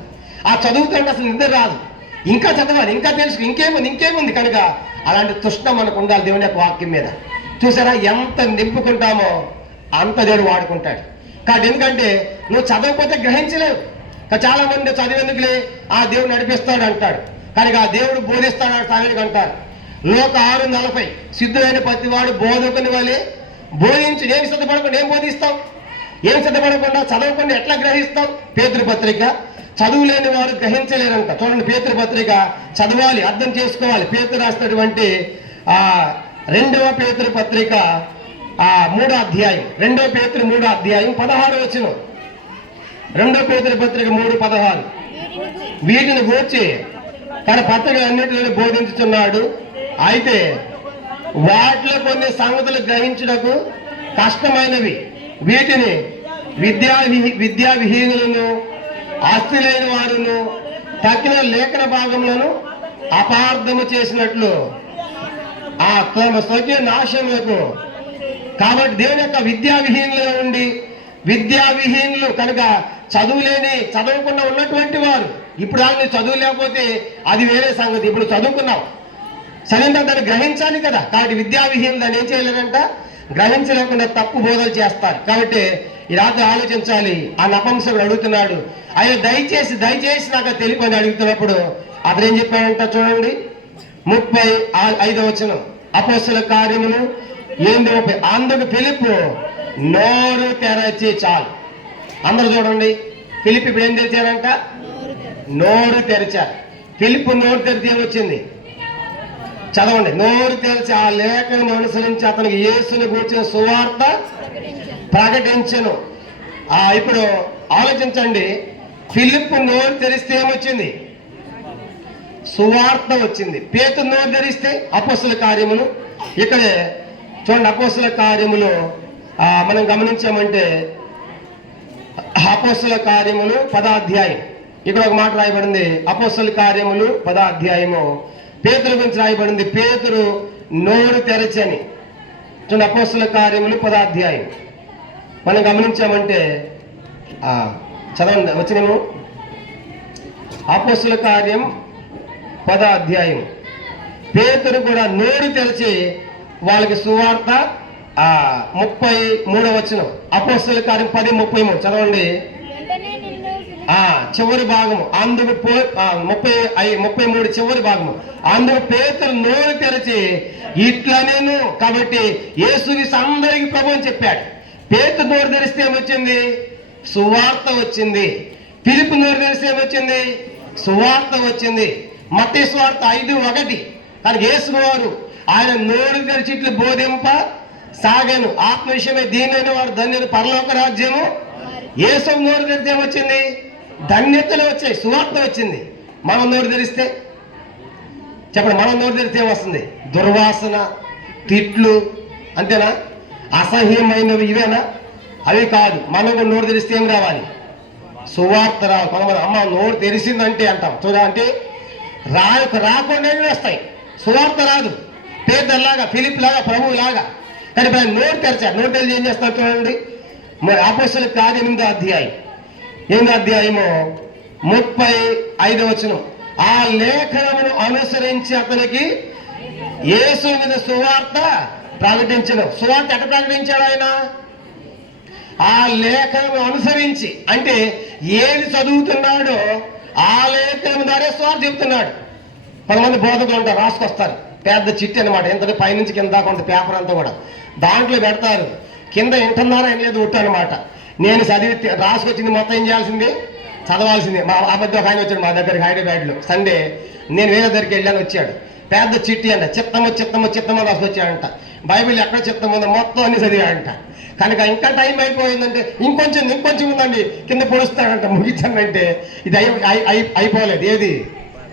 ఆ చదువుతుంటే అసలు నిద్ర రాదు. ఇంకా చదవాలి, ఇంకా తెలుసు, ఇంకేముంది. కనుక అలాంటి తృష్ణ మనకు ఉండాలి దేవుని యొక్క వాక్యం మీద. చూసారా, ఎంత నింపుకుంటామో అంత దేవుడు వాడుకుంటాడు. కాబట్టి ఎందుకంటే నువ్వు చదవకపోతే గ్రహించలేవు. చాలా మంది చదివేందుకులే ఆ దేవుడు నడిపిస్తాడు అంటాడు. కనుక ఆ దేవుడు బోధిస్తాడు సాగలికి అంటారు. లోక 6:40 సిద్ధులైన ప్రతివాడు బోధకుని వలె బోధించి. ఏమి సిద్ధపడకుండా ఏం బోధిస్తావు? ఏం సిద్ధపడకుండా చదవకుండా ఎట్లా గ్రహిస్తావు? పేతురు పత్రిక చదువు లేని వారు గ్రహించలేరంట. చూడండి, పేతురు పత్రిక చదవాలి, అర్థం చేసుకోవాలి. పేతురు రాసినటువంటి 2వ పేతురు పత్రిక 3వ అధ్యాయం, 2వ పేతురు 3వ అధ్యాయం 16వ వచనం. 2వ పేతురు పత్రిక 3:16. వీటిని గూర్చి తన పత్రికలన్నింటిలో బోధించుతున్నాడు. అయితే వాటిలో కొన్ని సంగతులు గ్రహించుటకు కష్టమైనవి. వీటిని విద్యా విహీనులను, ఆస్తి లేని వారును తక్కిన లేఖన భాగములను అపార్థము చేసినట్లు తమ స్వకీయ నాశములకు. కాబట్టి దేవుని యొక్క విద్యావిహీనులుగా ఉండి, విద్యావిహీనులు కనుక చదవకుండా ఉన్నటువంటి వారు. ఇప్పుడు దాన్ని చదువు లేకపోతే అది వేరే సంగతి. ఇప్పుడు చదువుకున్నావు సరైన దాన్ని గ్రహించాలి కదా. కాబట్టి విద్యావిహీనులు దాన్ని ఏం చేయలేరంట? గ్రహించలేకుండా తప్పు బోధలు చేస్తారు. కాబట్టి ఈ రాత్రి ఆలోచించాలి. ఆ నపుంసకుడు అడుగుతున్నాడు, అయ్యో దయచేసి నాకు తెలిపని అడుగుతున్నప్పుడు అతను ఏం చెప్పాడంట? చూడండి 35వ వచనం. అపోస్తల కార్యములు 8:30. అందుకు ఫిలిప్పు నోరు తెరచి. చాలు, అందరూ చూడండి. ఫిలిప్ ఇప్పుడు ఏం తెరిచారంట? నోరు తెరిచారు. ఫిలిప్ నోరు తెరిచి ఏమొచ్చింది? చదవండి. నోరు తెరిచి ఆ లేఖను అనుసరించి అతనికి యేసుని గూర్చిన సువార్త ప్రకటించను. ఇప్పుడు ఆలోచించండి, ఫిలిప్ నోరు తెరిస్తే ఏమొచ్చింది? సువార్త వచ్చింది. పేతురు నోరు తెరిస్తే అపోస్తల కార్యములు. ఇక్కడే చూడండి, అపోస్తల కార్యములు మనం గమనించామంటే అపోస్తల కార్యములు 10వ అధ్యాయం. ఇక్కడ ఒక మాట రాయబడింది, అపోస్తల కార్యములు 10వ అధ్యాయము. పేతురు గురించి రాయబడింది, పేతురు నోరు తెరచని. చూడండి, అపోస్తల కార్యములు 10వ అధ్యాయం మనం గమనించామంటే చదవండి వచ్చినేమో. అపోస్తల కార్యం 10వ అధ్యాయం. పేతురు కూడా నోరు తెరిచి వాళ్ళకి సువార్త 33వ వచనం. అపోస్తల కార్యం 10:33 చదవండి. చివరి భాగము అందుకు 33 చివరి భాగము అందుకు పేతురు నోరు తెరిచి ఇట్లా నేను కాబట్టి యేసుక్రీస్తు అందరికి ప్రభు అని చెప్పాడు. పేతురు నోరు తెరిస్తే ఏమొచ్చింది? సువార్త వచ్చింది. ఫిలిప్పు నోరు తెరిస్తే ఏమొచ్చింది? సువార్త వచ్చింది. మత్తయి సువార్త 5:1 కానీ యేసు వారు ఆయన నోరు తెరిచి ఇట్లు బోధింప సాగాను ఆత్మ విషయమే దీనైన వారు ధన్యులు పరలోక రాజ్యము. యేసు నోరు తెరిస్తే ఏమొచ్చింది? ధన్యతలు వచ్చాయి, సువార్త వచ్చింది. మనం నోరు తెరిస్తే చెప్పండి, మనం నోరు తెరిస్తే ఏమొస్తుంది? దుర్వాసన, తిట్లు, అంతేనా? అసహ్యమైనవి ఇవేనా? అవి కాదు. మనం నోరు తెరిస్తే ఏం రావాలి? సువార్త రావాలి. కొంతమంది అమ్మ నోరు తెరిసిందంటే అంటాం చూడ, అంటే రాకుండానే వస్తాయి, సువార్త రాదు. పేదలాగా, ఫిలిప్ లాగా, ప్రభువు లాగా. కానీ ఇప్పుడు ఆయన నోరు తెరిచారు. నోరు తెరిచి ఏం చేస్తారు చూడండి. మరి అపోస్తలుల కార్యం 8వ అధ్యాయం 8వ అధ్యాయము 35వ వచనం. ఆ లేఖనమును అనుసరించి అతనికి యేసు మీద సువార్త ప్రకటించను. సువార్త ఎట్లా ప్రకటించాడు ఆయన? ఆ లేఖనము అనుసరించి, అంటే ఏది చదువుతున్నాడో ఆ లేఖనం ద్వారా సువార్త చెప్తున్నాడు. కొంతమంది బోధకులు ఉంటారు, రాసుకొస్తారు పెద్ద చిట్టి అనమాట, ఎంత పైనుంచి కింద కొంత పేపర్ అంతా కూడా దాంట్లో పెడతారు. కింద వింటున్నారా ఏం లేదు ఉట్టు అనమాట. నేను చదివి రాసుకొచ్చింది మొత్తం ఏం చేయాల్సింది? చదవాల్సిందే. మా అబద్ధం ఒక ఆయన వచ్చాడు మా దగ్గరికి హైదరాబాద్లో సండే. నేను వేరే దగ్గరికి వెళ్ళాను, వచ్చాడు పెద్ద చిట్టి అంట. చిత్తము రాసుకొచ్చాడంట. బైబిల్ ఎక్కడ చిత్తం ఉందో మొత్తం అన్ని చదివాడంట. కనుక ఇంకా టైం అయిపోయిందంటే ఇంకొంచెం ఉందండి కింద పొడుస్తాడంట. ముగించానంటే ఇది అయిపోలేదు. ఏది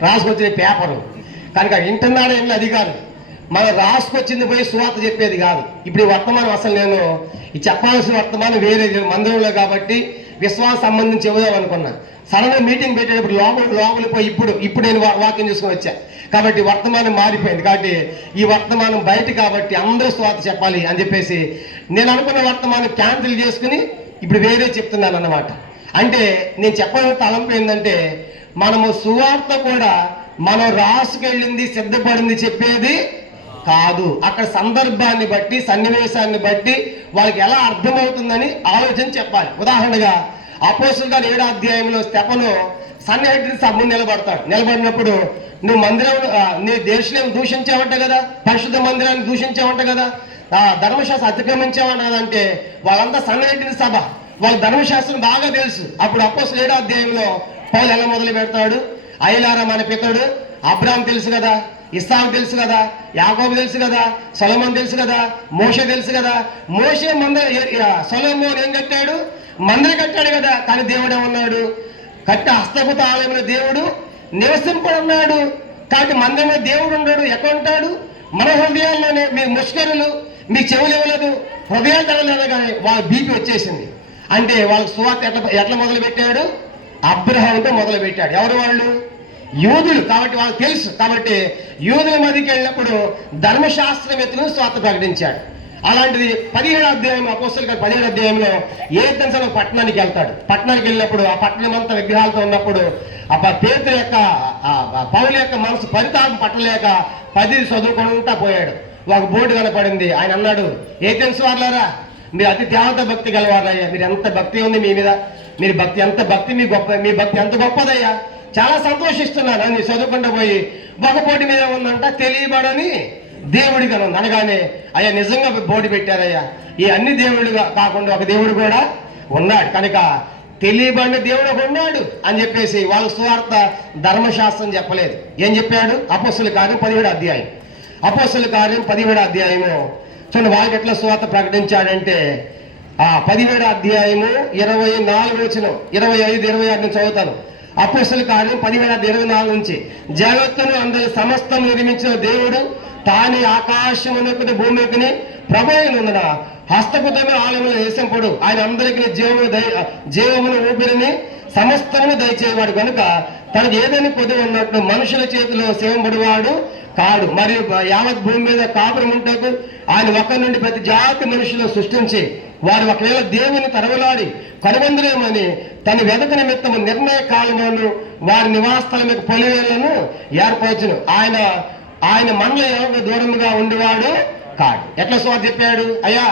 రాసుకొచ్చిన పేపరు. కనుక వింటున్నాడు ఏం అది కాదు, మనం రాసుకొచ్చింది పోయి సువార్త చెప్పేది కాదు. ఇప్పుడు ఈ వర్తమానం అసలు నేను ఈ చెప్పాల్సిన వర్తమానం వేరే మందిరంలో కాబట్టి విశ్వాసం సంబంధించి ఇవ్వదాం అనుకున్నా. సడన్గా మీటింగ్ పెట్టేటప్పుడు లోపలికి పోయి ఇప్పుడు నేను వాక్యం చూసుకొని వచ్చా. కాబట్టి వర్తమానం మారిపోయింది. కాబట్టి ఈ వర్తమానం బయట కాబట్టి అందరూ సువార్త చెప్పాలి అని చెప్పేసి నేను అనుకున్న వర్తమానం క్యాన్సిల్ చేసుకుని ఇప్పుడు వేరే చెప్తున్నాను అన్నమాట. అంటే నేను చెప్పాలని తలంపు ఏంటంటే, మనము సువార్త కూడా మనం రాసుకెళ్ళింది సిద్ధపడింది చెప్పేది కాదు. అక్కడ సందర్భాన్ని బట్టి, సన్నివేశాన్ని బట్టి వాళ్ళకి ఎలా అర్థమవుతుందని ఆలోచన చెప్పాలి. ఉదాహరణగా అపోస్తలుల గారు 7వ అధ్యాయంలో స్టెఫను సన్నిహద్రిని సభ నిలబడినప్పుడు నువ్వు మందిరం నీ దేశం దూషించావంట కదా, పరిశుద్ధ మందిరాన్ని దూషించావంట కదా, ధర్మశాస్త్రం అతిక్రమించావంట కదా. అంటే వాళ్ళంతా సన్నిహద్రిని సభ, వాళ్ళ ధర్మశాస్త్రం బాగా తెలుసు. అప్పుడు అపోస్తలుల 7వ అధ్యాయంలో పౌలు ఎలా మొదలు పెడతాడు? ఐలారా మన పితడు అబ్రాహాం తెలుసు కదా, ఇస్సాకు తెలుసు కదా, యాకోబు తెలుసు కదా, సొలొమోను తెలుసు కదా, మోషే తెలుసు కదా. మోషే సొలొమోను ఏం కట్టాడు? మందిరం కట్టాడు కదా. కానీ దేవుడు ఏమన్నాడు? కట్ట హస్తగత ఆలయంలో దేవుడు నివసింపడున్నాడు. కాబట్టి మందిరంలో దేవుడు ఉన్నాడు. ఎక్కడ ఉంటాడు? మన హృదయాల్లోనే. మీ ముష్కరులు మీ చెవులు ఇవ్వలేదు, హృదయాలు తగలేదు, కానీ వాళ్ళ బీపీ వచ్చేసింది. అంటే వాళ్ళ సువార్త ఎట్లా మొదలు పెట్టాడు? అబ్రహాంతో మొదలు పెట్టాడు. ఎవరు వాళ్ళు? యూదులు. కాబట్టి వాళ్ళకి తెలుసు. కాబట్టి యూదుల మధ్యకి వెళ్ళినప్పుడు ధర్మశాస్త్రవేత్తలను స్వార్థ ప్రకటించాడు. అలాంటిది 17వ అధ్యాయం అపోస్తలుల గారు 17వ అధ్యాయంలో ఏథెన్సు పట్టణానికి వెళ్తాడు. పట్టణానికి వెళ్ళినప్పుడు ఆ పట్టణం అంతా విగ్రహాలతో ఉన్నప్పుడు ఆ పేతురు యొక్క పౌలు యొక్క మనసు పరితాపం పట్టలేక 10 చదువుకుంటా పోయాడు. ఒక బోర్డు కనపడింది. ఆయన అన్నాడు, ఏథెన్సు వారులారా, మీరు అతి దేవత భక్తి గలవారయ్యా, మీరు ఎంత భక్తి ఉంది మీ మీద, మీరు భక్తి ఎంత భక్తి మీ భక్తి ఎంత గొప్పదయ్యా, చాలా సంతోషిస్తున్నాను అని చదువుకుంటూ పోయి ఒక బోర్డు మీద ఉందంట, తెలియబడని దేవుడిగా ఉంది. అనగానే అయ్యా నిజంగా బోర్డు పెట్టారయ్యా, ఈ అన్ని దేవుడుగా కాకుండా ఒక దేవుడు కూడా ఉన్నాడు, కనుక తెలియబడిన దేవుడు ఒక ఉన్నాడు అని చెప్పేసి వాళ్ళ సువార్త ధర్మశాస్త్రం చెప్పలేదు. ఏం చెప్పాడు? అపోస్తలుల కార్యం 17వ అధ్యాయం. అపోస్తలుల కార్యం 17వ అధ్యాయము చూడండి, వాళ్ళకి ఎట్లా సువార్త ప్రకటించాడంటే 17వ అధ్యాయము 24వ వచనం, 25, 26 నుంచి చదువుతాను. అపోస్తలుల కార్యం 17:24 నుంచి. జగత్తును అందరి సమస్తం నిర్మించిన దేవుడు తానే ఆకాశమునకుని భూమికిని ప్రభువునందున హస్తపుతమైన ఆలయంలో వేసింపడు. ఆయన అందరికీ జీవమును ఊపిరిని సమస్తమును దయచేవాడు కనుక తనకు ఏదైనా కొద్ది ఉన్నట్లు మనుషుల చేతిలో సేవబడివాడు కాడు. మరియు యావత్ భూమి మీద కాపురముంటకు ఆయన ఒక్క నుండి ప్రతి జాతి మనుషులు సృష్టించి వారు ఒకవేళ దేవుని తరవలాడి కనుగొందులేమని తన వెదక నిమిత్తము నిర్ణయ కాలమును వారి నివాసస్థలం యొక్క పొలివేళ్లను ఏర్పరచును. ఆయన మనలో ఎవరు దూరముగా ఉండేవాడు కాడు. ఎట్లా సువార్త చెప్పాడు? అయ్యా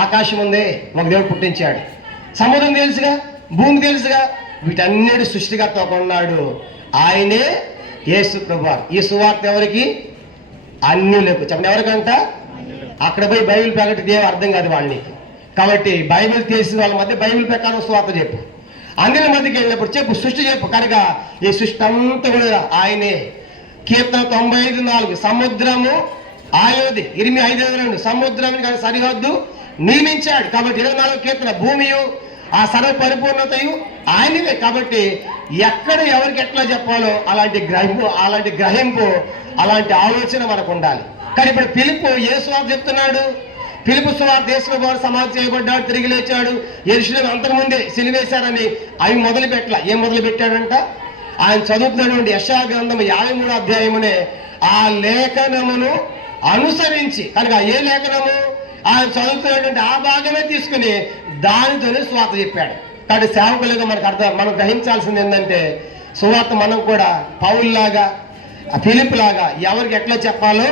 ఆకాశం ఉంది, ఒక దేవుడు పుట్టించాడు. సముద్రం తెలుసుగా, భూమి తెలుసుగా, వీటన్నిటి సృష్టికర్త ఒక ఉన్నాడు, ఆయనే యేసు ప్రభువారు. ఈ సువార్త ఎవరికి? అన్యులకు. చెప్పండి, ఎవరికంట? అక్కడ పోయి బైబిల్ ప్రకటితే అర్థం కాదు వాళ్ళకి. కాబట్టి బైబిల్ తెలిసిన వాళ్ళ మధ్య బైబిల్ ప్రకారం సువార్త చెప్పు. అందుల మధ్యకి వెళ్ళినప్పుడు చెప్పు, సృష్టి చెప్పు. కనుక ఈ సృష్టి అంతా కూడా ఆయనే. కీర్తన 95:4 సముద్రము ఆయనది. 25:2 సముద్రం కానీ సరిహద్దు నియమించాడు. కాబట్టి 24 కీర్తన భూమియు ఆ సర్వ పరిపూర్ణతయు ఆయనవే. కాబట్టి ఎక్కడ ఎవరికి ఎట్లా చెప్పాలో అలాంటి గ్రహింపు అలాంటి ఆలోచన మనకు ఉండాలి. కానీ ఇప్పుడు పిలుపు ఏ సువార్త చెప్తున్నాడు? పిలుపు సువార్త యేసు ప్రభువు సమాధి చేయబడ్డాడు, తిరిగి లేచాడు, యెరూషలేము అంతకుముందే సిలువేశారని అవి మొదలు పెట్టలా. ఏం మొదలు పెట్టాడంట? ఆయన చదువుతున్నటువంటి యెషయా గ్రంథం 53వ అధ్యాయమునే ఆ లేఖనమును అనుసరించి, కనుక ఏ లేఖనము? ఆయన చదువుతున్నటువంటి ఆ భాగమే తీసుకుని దానితోనే సువార్త చెప్పాడు. కాబట్టి సేవకులుగా మనం గ్రహించాల్సింది ఏంటంటే, సువార్త మనం కూడా పౌలులాగా ఫిలిప్పులాగా ఎవరికి ఎట్లా చెప్పాలో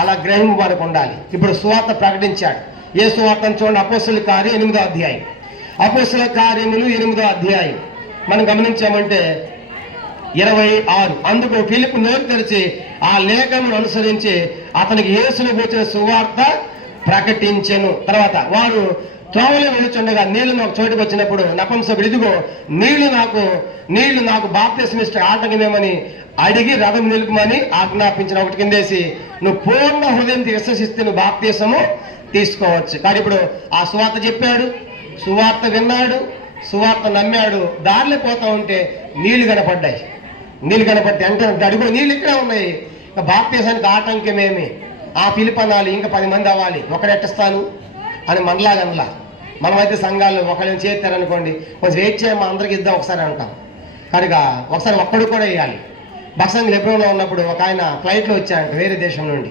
అలా గ్రహింపు మనకు ఉండాలి. ఇప్పుడు సువార్త ప్రకటించాడు. ఏ సువార్తను చూడండి, అపోస్తలుల కార్యం 8వ అధ్యాయం. అపోస్తలుల కార్యములు 8వ అధ్యాయం మనం గమనించామంటే 26. అందుకు ఫిలిప్పు నోరు తెరిచి ఆ లేఖను అనుసరించి అతనికి యేసును గూర్చిన సువార్త ప్రకటించెను. తర్వాత వారు త్రోవలో వెళుచుండగా నీళ్లు ఒక చోటుకు వచ్చినప్పుడు నపుంసకుడు, ఇదిగో నీళ్లు నాకు బాప్తిస్మిష్ట ఆటంకమేమని అడిగి రథం నిలుపుమని ఆజ్ఞాపించిన. ఒకటి కిందేసి నువ్వు పూర్ణ హృదయంతో విశ్వసిస్తే నువ్వు బాప్తిసము తీసుకోవచ్చు. కానీ ఇప్పుడు ఆ సువార్త చెప్పాడు, సువార్త విన్నాడు, సువార్త నమ్మాడు. దారిలో పోతా ఉంటే నీళ్లు కనపడ్డాయి. అంటే అడుగు నీళ్ళు ఇక్కడే ఉన్నాయి. ఇక బాప్తిసానికి ఆటంకమేమి? ఆ పిలుపనాలి, ఇంకా 10 మంది అవ్వాలి, ఒకడెట్టిస్తాను అని మనలాగనలా. మనమైతే సంఘాలు ఒకళ్ళని చేస్తారనుకోండి, కొంచెం వెయిట్ చేయమా, అందరికి ఇద్దాం ఒకసారి అంటాం. కనుక ఒకసారి ఒక్కడు కూడా వేయాలి. బక్సంగ్ లెబ్రోన్లో ఉన్నప్పుడు ఒక ఆయన ఫ్లైట్లో వచ్చాడంట వేరే దేశం నుండి.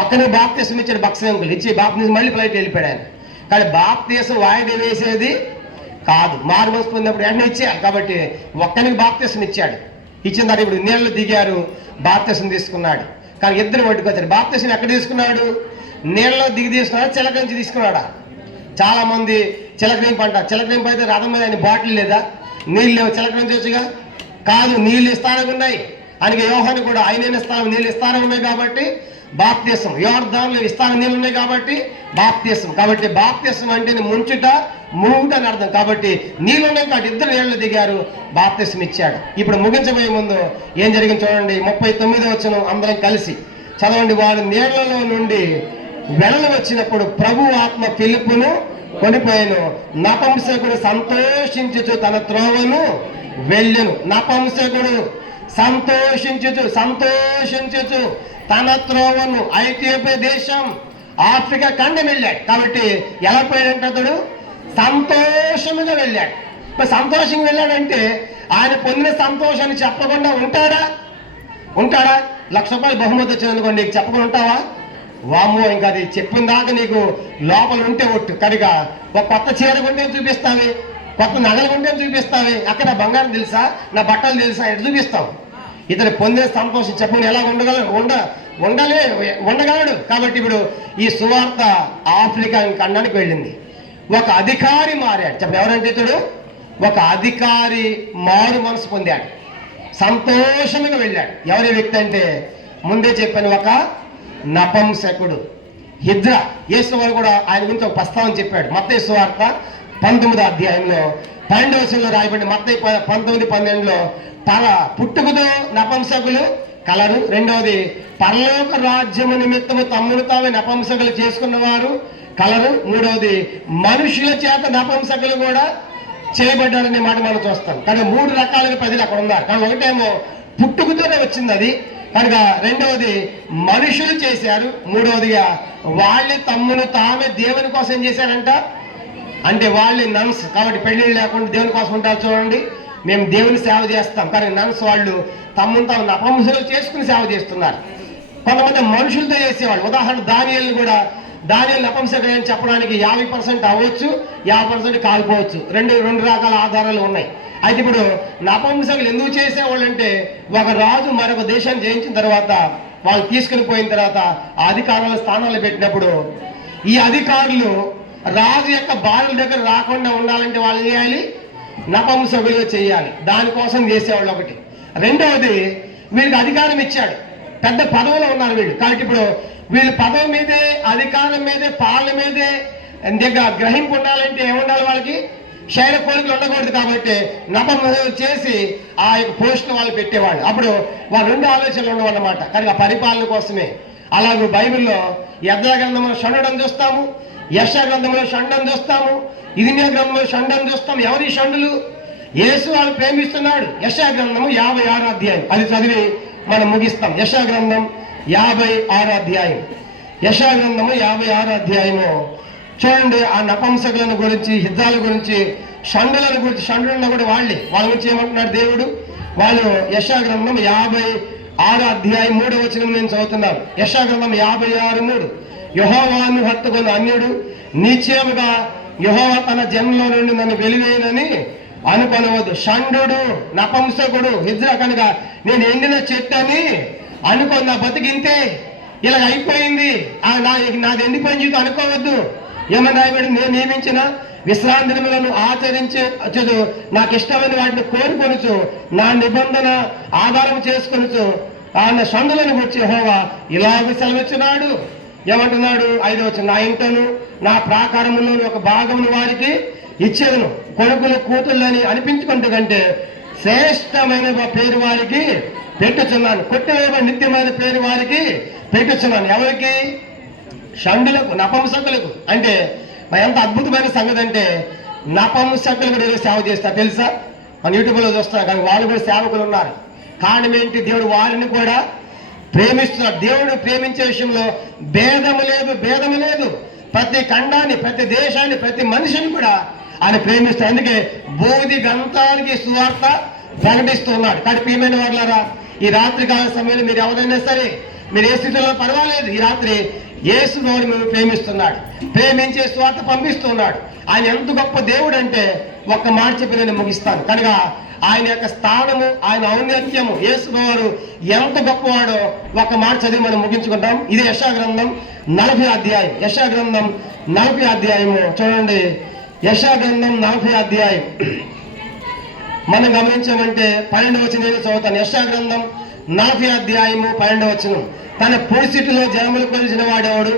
ఒక్కనే బాప్తీసం ఇచ్చాడు. బక్సంకులు ఇచ్చి బాప్తీసం మళ్ళీ ఫ్లైట్ వెళ్ళిపోయాడు ఆయన. కానీ బాప్తీసం వాయిదా వేసేది కాదు, మారుమోసు పొందినప్పుడు వెంటనే ఇచ్చేయాలి. కాబట్టి ఒక్కనికి బాప్తీసం ఇచ్చాడు. ఇచ్చిన తర్వాత ఇప్పుడు నీళ్ళు దిగారు, బాప్తీసం తీసుకున్నాడు. కానీ ఇద్దరు పట్టుకొచ్చారు. బాప్తీసం ఎక్కడ తీసుకున్నాడు? నీళ్ళలో దిగి తీసుకున్నాడు, చిలక నుంచి తీసుకున్నాడా? చాలా మంది చిలకరింపు అంటారు. చిలకరింపు అయితే రథం మీద ఆయన బాటిల్ లేదా? నీళ్ళు లేవు, చిలకరించవచ్చుగా. కాదు, నీళ్ళు ఇస్తానగా ఉన్నాయి. ఆయనకి యోహాను కూడా ఆయన స్థానం నీళ్ళు ఇస్తానం ఉన్నాయి కాబట్టి బాప్తీసం. యోర్దానులో ఇస్తాన నీళ్ళు ఉన్నాయి కాబట్టి బాప్తీసం. కాబట్టి బాప్తీసం అంటే ముంచుట, మూట అని అర్థం. కాబట్టి నీళ్ళు ఉన్నాయి కాబట్టి ఇద్దరు నీళ్ళు దిగారు, బాప్తీసం ఇచ్చాడు. ఇప్పుడు ముగించబోయే ముందు ఏం జరిగింది చూడండి. 39వ వచనం అందరం కలిసి చదవండి. వారు నీళ్లలో నుండి వెడలు వచ్చినప్పుడు ప్రభు ఆత్మ ఫిలిప్పును కొనిపోయాను. నపుంసకుడు సంతోషించుచు తన త్రోవను వెళ్ళెను. నపుంసకుడు సంతోషించుచు తన త్రోవను ఐథియోపియా దేశం, ఆఫ్రికా ఖండం వెళ్ళాడు. కాబట్టి ఎలా పోయాడంటే అతడు సంతోషముగా వెళ్ళాడు. మరి సంతోషంగా వెళ్ళాడంటే ఆయన పొందిన సంతోషాన్ని చెప్పకుండా ఉంటాడా? 1,00,000 రూపాయలు బహుమతి వచ్చిందనుకోండి, నీకు చెప్పకుండా ఉంటావా? వామ్మో, ఇంకా అది చెప్పిన దాకా నీకు లోపల ఉంటే ఒట్టు. కనుక ఒక కొత్త చీర కొంటే చూపిస్తావే, కొత్త నగలు కొంటే చూపిస్తావే, అక్కడ నా బంగారం తెలుసా, నా బట్టలు తెలుసా, ఎటు చూపిస్తావు? ఇతను పొందే సంతోషం చెప్పని ఎలా ఉండగలడు. కాబట్టి ఇప్పుడు ఈ సువార్త ఆఫ్రికా ఖండానికి వెళ్ళింది. ఒక అధికారి మారాడు. చెప్పండి, ఎవరంటే ఇతడు? ఒక అధికారి మారు మనసు పొందాడు, సంతోషంగా వెళ్ళాడు. ఎవరి వ్యక్తి అంటే ముందే చెప్పాను, ఒక నపుంసకుడు. హిజ్రా. యేసు వారు కూడా ఆయన గురించి ఒక ప్రస్తావన చెప్పాడు. మత్తయి సువార్త 19వ అధ్యాయంలో 12వ వచనంలో రాయబడి, మత్తయి 19:12 పుట్టుకతో నపుంసకులు కలరు. రెండవది, పరలోక రాజ్యము నిమిత్తము తమ్మును తామే నపుంసకులు చేసుకున్న వారు కలరు. మూడవది, మనుషుల చేత నపుంసకులు కూడా చేయబడ్డారనే మాట మనం చూస్తాం. కానీ 3 రకాలుగా ప్రజలు అక్కడ ఉన్నారు. కానీ ఒకటేమో పుట్టుకతోనే వచ్చింది అది, కనుక రెండవది మనుషులు చేశారు. మూడవదిగా వాళ్ళే తమ్మును తామే దేవుని కోసం ఏం చేశారంట అంటే వాళ్ళే నన్స్. కాబట్టి పెళ్లి లేకుండా దేవుని కోసం ఉంటారు. చూడండి, మేము దేవుని సేవ చేస్తాం, కానీ నన్స్ వాళ్ళు తమ్మును తాము నపుంసకులు చేసుకుని సేవ చేస్తున్నారు. కొంతమంది మనుషులతో చేసేవాళ్ళు. ఉదాహరణ దానియేలుని కూడా, దానియేలు నపుంసకుడు అని చెప్పడానికి 50% అవ్వచ్చు, 50% కాకపోవచ్చు. రెండు రకాల ఆధారాలు ఉన్నాయి. అయితే ఇప్పుడు నపుంసకులు ఎందుకు చేసేవాళ్ళు అంటే, ఒక రాజు మరొక దేశాన్ని జయించిన తర్వాత వాళ్ళు తీసుకుని పోయిన తర్వాత ఆ అధికారుల స్థానాలు పెట్టినప్పుడు ఈ అధికారులు రాజు యొక్క భార్యల దగ్గర రాకుండా ఉండాలంటే వాళ్ళు చేయాలి, నపంసకులుగా చేయాలి, దానికోసం చేసేవాళ్ళు ఒకటి. రెండవది, వీళ్ళకి అధికారం ఇచ్చాడు, పెద్ద పదవిలో ఉన్నారు వీళ్ళు. కాబట్టి ఇప్పుడు వీళ్ళు పదవి మీదే, అధికారం మీదే, పాలన మీదే గ్రహింపు ఉండాలంటే ఏముండాలి? వాళ్ళకి శరీర కోరికలు ఉండకూడదు. కాబట్టి నపంసకులు చేసి ఆ యొక్క పోస్టులు వాళ్ళు పెట్టేవాళ్ళు. అప్పుడు వాళ్ళు రెండు ఆలోచనలు ఉండవన్నమాట. కానీ ఆ పరిపాలన కోసమే. అలాగే బైబిల్లో యెజ్రా గ్రంథంలో షండడం చూస్తాము, యెషయా గ్రంథంలో షండం చూస్తాము, ఇర్మీయా గ్రంథంలో షండం చూస్తాం. ఎవరి షండులు? యేసు వాళ్ళు ప్రేమిస్తున్నాడు. యెషయా గ్రంథము 56వ అధ్యాయం, అది చదివి మనం ముగిస్తాం. యెషయా గ్రంథం 56వ అధ్యాయం, యెషయా గ్రంథము 56వ అధ్యాయము చూడండి. ఆ నపంసకులను గురించి, హిజ్జాల గురించి, షండులను గురించి, షండులను కూడా వాళ్ళ గురించి ఏమంటున్నాడు దేవుడు? వాళ్ళు యెషయా గ్రంథం 56వ అధ్యాయం 3వ వచనం నేను చదువుతున్నాను. యెషయా గ్రంథం 56:3, యెహోవాను హత్తుకొని అన్యుడు నిశ్చయముగా యెహోవా తన జన్మలో నుండి నన్ను వెలివేయనని అనుకొనవద్దు. షండు, నపంసకుడు, హిజ్రా కనుక నేను ఎండిన చెట్టు అని అనుకో. నా బతికింతే, ఇలాగ అయిపోయింది, నాది ఎండిపోయిన జీవితం అనుకోవద్దు. ఏమని రాయబడి? నేను నియమించిన విశ్రాంతి దినములను ఆచరించు, నాకు ఇష్టమైన వాటిని కోరుకొనుచు, నా నిబంధన ఆధారం చేసుకొనుచు ఆయన షండులను గురించి యెహోవా ఇలాగ సెలవిస్తున్నాడు. ఏమంటున్నాడు? 5వ వచనం, నా ఇంటను నా ప్రాకారములో ఒక భాగమును వారికి ఇచ్చేదను, కొడుకులు కూతుళ్ళని అనిపించుకుంటూ కంటే శ్రేష్టమైన పేరు వారికి పెట్టుచున్నాను, కొట్టివేయబడిన నిత్యమైన పేరు వారికి పెట్టుచున్నాను. ఎవరికి? షండులకు, నపంసకులకు. అంటే ఎంత అద్భుతమైన సంగతి అంటే, నపంసకులు కూడా ఏదో సేవ చేస్తారు తెలుసా? మన యూట్యూబ్లో చూస్తాం, కానీ వాళ్ళు కూడా సేవకులు ఉన్నారు. కారణం ఏంటి? దేవుడు వారిని కూడా ప్రేమిస్తున్నాడు. దేవుడు ప్రేమించే విషయంలో భేదము లేదు. ప్రతి ఖండాన్ని, ప్రతి దేశాన్ని, ప్రతి మనిషిని కూడా ఆయన ప్రేమిస్తాడు. అందుకే బోధి గంతానికి సువార్త ప్రకటిస్తున్నాడు. కానీ ప్రియమైన వాళ్ళారా, ఈ రాత్రి కాల సమయంలో మీరు ఎవరైనా సరే, మీరు ఏ స్థితిలో పర్వాలేదు, ఈ రాత్రి యేసు దేవుడు మేము ప్రేమిస్తున్నాడు, ప్రేమించే స్వార్థ పంపిస్తున్నాడు. ఆయన ఎంత గొప్ప దేవుడు అంటే ఒక్క మాట చెప్పి నేను ముగిస్తాను. కనుక ఆయన యొక్క స్థానము, ఆయన ఔన్నత్యము, యేసు వారు ఎంత గొప్పవాడో ఒక మాట చదివి మనం ముగించుకుంటాం. ఇది యెషయా గ్రంథం 40వ అధ్యాయం. యెషయా గ్రంథం 40వ అధ్యాయము చూడండి. యెషయా గ్రంథం 40వ అధ్యాయం మనం గమనించామంటే 12వ వచనం చదువుతాను. యెషయా గ్రంథం 40వ అధ్యాయము 12వ వచనం. తన పొడిసిటిలో జనములు కొలిచిన వాడేవాడు,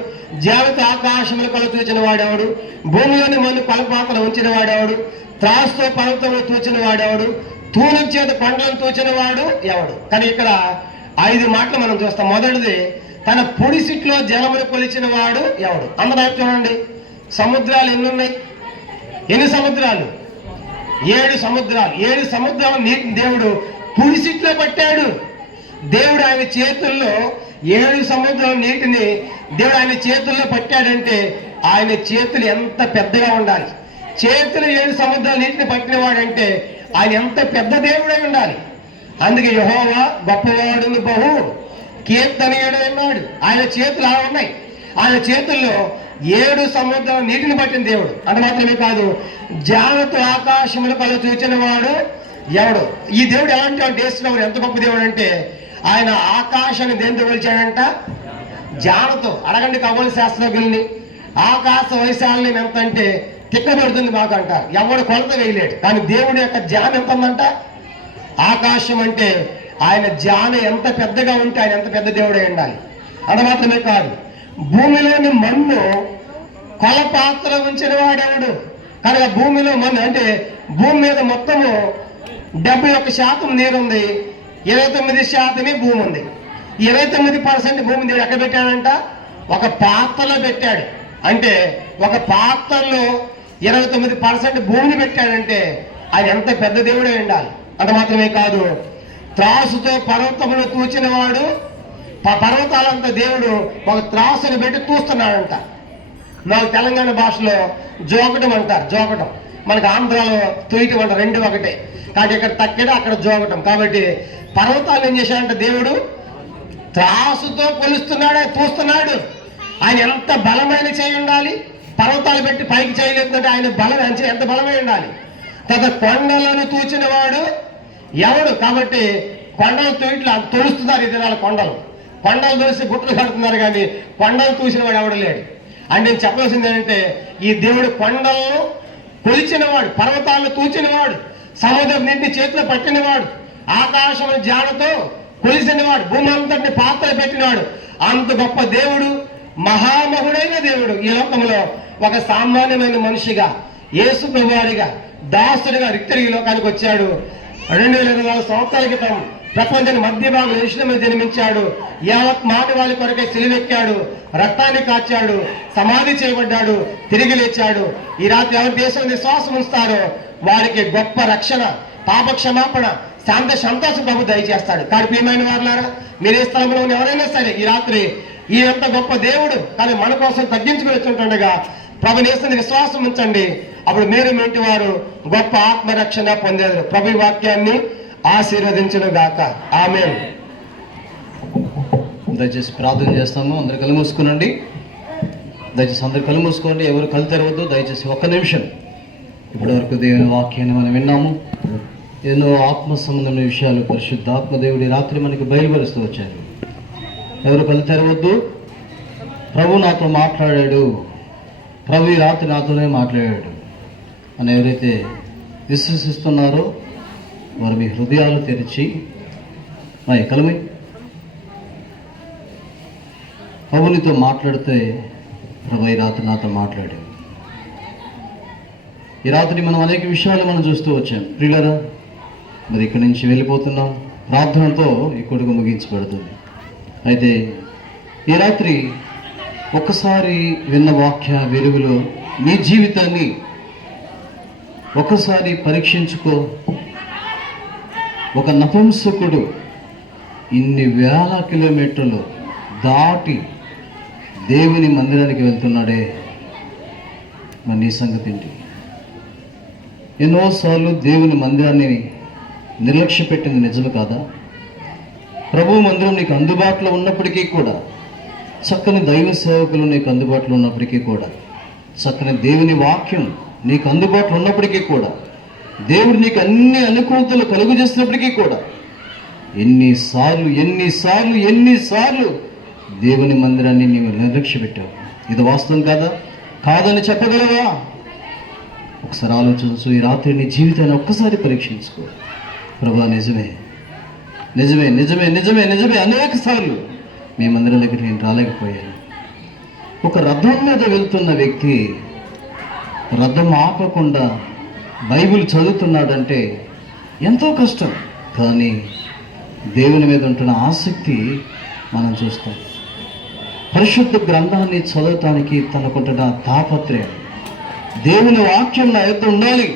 జాగ్రత్త ఆకాశములు కొలతూచిన వాడేవాడు, భూమిలోని మన్ను కొలపాత్ర ఉంచిన వాడేవాడు, త్రాసుతో పర్వతములు తూచిన వాడేవాడు, తూలం చేత కొండలను తూచిన వాడు ఎవడు? కానీ ఇక్కడ 5 మాటలు మనం చూస్తాం. మొదటిది, తన పొడిసిట్లో జలములు కొలిచిన వాడు ఎవడు? అందరూ చూడండి, సముద్రాలు ఎన్ని ఉన్నాయి? ఎన్ని సముద్రాలు? 7 సముద్రాలు. 7 సముద్రాల నీటిని దేవుడు పొడిసిట్లో పట్టాడు. దేవుడు ఆయన చేతుల్లో 7 సముద్రాల నీటిని దేవుడు ఆయన చేతుల్లో పట్టాడంటే ఆయన చేతులు ఎంత పెద్దగా ఉండాలి. చేతులు 7 సముద్రాల నీటిని పట్టినవాడంటే ఆయన ఎంత పెద్ద దేవుడై ఉండాలి. అందుకే యెహోవా గొప్పవాడును బహు కీర్తనీయుడు అన్నాడు. ఆయన చేతులు అలా ఉన్నాయి. ఆయన చేతుల్లో 7 సముద్రాల నీటిని పట్టిన దేవుడు. అంత మాత్రమే కాదు, జాగ్రత్త ఆకాశములు కల చూచిన వాడు ఎవడు? ఈ దేవుడు ఎలాంటి వాడు? దేశంలో ఎంత గొప్ప దేవుడు అంటే ఆయన ఆకాశాన్ని దేంతో కొలిచాడంట? జానతో. అడగండి ఖగోళ శాస్త్రజ్ఞుల్ని, ఆకాశ వైశాల్యం ఎంత అంటే తిక్కబడుతుంది మాకు అంటారు. ఎవడు కొలత వేయలేడు. కానీ దేవుడి యొక్క జ్ఞానం ఎంత ఉందంట? ఆకాశం అంటే ఆయన జ్ఞానం ఎంత పెద్దగా ఉంటే ఆయన ఎంత పెద్ద దేవుడై ఉండాలి. అంత మాత్రమే కాదు, భూమిలోని మన్ను కొలపాత్ర ఉంచిన వాడెవడు? కనుక భూమిలో మన్ను అంటే భూమి మీద మొత్తము 71% నీరుంది, 29% భూమి ఉంది. 29% భూమి దేవుడు ఎక్కడ పెట్టాడంట? ఒక పాత్రలో పెట్టాడు. అంటే ఒక పాత్రలో 29% భూమిని పెట్టాడంటే ఆయన ఎంత పెద్ద దేవుడే ఉండాలి. అంత మాత్రమే కాదు, త్రాసుతో పర్వతములు తూచిన వాడు, పర్వతాలంతా దేవుడు ఒక త్రాసుని పెట్టి తూస్తున్నాడంట. నాకు తెలంగాణ భాషలో జోకటం అంటారు. జోకటం మనకు ఆంధ్రాలో తూయటం అంటారు. 2 ఒకటే. కాబట్టి ఇక్కడ తక్కడం, అక్కడ జోకటం. కాబట్టి పర్వతాలు ఏం చేశాడంటే దేవుడు త్రాసుతో కొలుస్తున్నాడు, తూస్తున్నాడు. ఆయన ఎంత బలమైన చేయి ఉండాలి? పర్వతాలు పెట్టి పైకి చేయలేదంటే ఆయన బలం ఎంత బలమై ఉండాలి. తర్వాత కొండలను తూచిన వాడు ఎవడు? కాబట్టి కొండలు తూయిట్లా తొలుస్తున్నారు ఈ దినాల. కొండలు తోసి గుట్టలు కడుతున్నారు, కానీ కొండలు తూసిన వాడు ఎవడు లేడు. అంటే నేను చెప్పవలసింది ఏంటంటే ఈ దేవుడు కొండలను కొలిచినవాడు, పర్వతాలను తూచినవాడు, సముద్రం నిండి చేతిలో పట్టినవాడు, ఆకాశం జాడతో కొలిసినవాడు, భూమి అంతటిని పాత్ర పెట్టినవాడు, అంత గొప్ప దేవుడు, మహామహుడైన దేవుడు ఈ లోకంలో ఒక సామాన్యమైన మనిషిగా, యేసు ప్రభువారిగా, దాసుడిగా రిక్తరి ఈ లోకానికి వచ్చాడు. 2024 సంవత్సరాల క్రితం ప్రపంచానికి మధ్య భాగం యెరూషలేములో జన్మించాడు. యావత్ మానవాళి కొరకై సిలువెక్కాడు, రక్తాన్ని కాచాడు, సమాధి చేయబడ్డాడు, తిరిగి లేచాడు. ఈ రాత్రి ఎవరి దేశంలో విశ్వాసం ఉంచుతారో వారికి గొప్ప రక్షణ, పాప క్షమాపణ, శాంత సంతోషం ప్రభు దయచేస్తాడు. కానీ ప్రియమైన వారులారా, మీరే స్థలంలో ఉన్న ఎవరైనా సరే ఈ రాత్రి ఈ ఎంత గొప్ప దేవుడు కానీ మన కోసం తగ్గించుకుని వచ్చుంటుండగా ప్రభు నేస్తున్న విశ్వాసం ఉంచండి. అప్పుడు మీరు మీ ఇంటి వారు గొప్ప ఆత్మరక్షణ పొందేది. ప్రభు వాక్యాన్ని ఆశీర్వదించును గాక. ఆమేన్. దయచేసి ప్రార్థన చేస్తాము. అందరు కళ్ళు మూసుకునండి. దయచేసి అందరు కళ్ళు మూసుకోండి. ఎవరు కళ్ళు తెరవద్దు. దయచేసి ఒక్క నిమిషం. ఇప్పటి వరకు దేవుని వాక్యాన్ని మనం విన్నాము. ఎన్నో ఆత్మ సంబంధమైన విషయాలు పరిశుద్ధాత్మ దేవుడి రాత్రి మనకి బయలుపరుస్తూ వచ్చారు. ఎవరు కళ్ళు తెరవద్దు. ప్రభు నాతో మాట్లాడాడు, ప్రభు ఈ రాత్రి నాతోనే మాట్లాడాడు అని ఎవరైతే విశ్వసిస్తున్నారో వారు మీ హృదయాలు తెరిచి కలమి ప్రభునితో మాట్లాడితే ప్రభు ఈ రాత్రి నాతో మాట్లాడాడు. ఈ రాత్రి మనం అనేక విషయాలు మనం చూస్తూ వచ్చాం. ప్రియులారా, మరి ఇక్కడి నుంచి వెళ్ళిపోతున్నాం. ప్రార్థనతో ఈ కొడుకు ముగించబడుతుంది. అయితే ఈ రాత్రి ఒక్కసారి విన్న వాక్య వెలుగులో నీ జీవితాన్ని ఒక్కసారి పరీక్షించుకో. ఒక నపుంసకుడు ఇన్ని వేల కిలోమీటర్లు దాటి దేవుని మందిరానికి వెళ్తున్నాడే, మరి నీ సంగతి ఏంటి? ఎన్నోసార్లు దేవుని మందిరాన్ని నిర్లక్ష్య పెట్టింది నిజమే కాదా? ప్రభు మందిరం నీకు అందుబాటులో ఉన్నప్పటికీ కూడా, చక్కని దైవ సేవకులు నీకు అందుబాటులో ఉన్నప్పటికీ కూడా, చక్కని దేవుని వాక్యం నీకు అందుబాటులో ఉన్నప్పటికీ కూడా, దేవుడు నీకు అన్ని అనుకూలతలు కలుగు చేసినప్పటికీ కూడా ఎన్నిసార్లు ఎన్నిసార్లు ఎన్నిసార్లు దేవుని మందిరాన్ని నీవు నిర్లక్ష్య పెట్టావు. ఇది వాస్తవం కాదా? కాదని చెప్పగలవా? ఒకసారి ఆలోచించు. ఈ రాత్రి నీ జీవితాన్ని ఒక్కసారి పరీక్షించుకో. ప్రభా, నిజమే నిజమే నిజమే నిజమే నిజమే అనేక సార్లు మీ మందిరం దగ్గర నేను రాలేకపోయాను. ఒక రథం మీద వెళ్తున్న వ్యక్తి రథం ఆపకుండా బైబిల్ చదువుతున్నాడంటే ఎంతో కష్టం. కానీ దేవుని మీద ఉంటున్న ఆసక్తి మనం చూస్తాం. పరిశుద్ధ గ్రంథాన్ని చదవటానికి తనకుంటున్న తాపత్రయం, దేవుని వాక్యం నా యొద్ద ఉండాలి,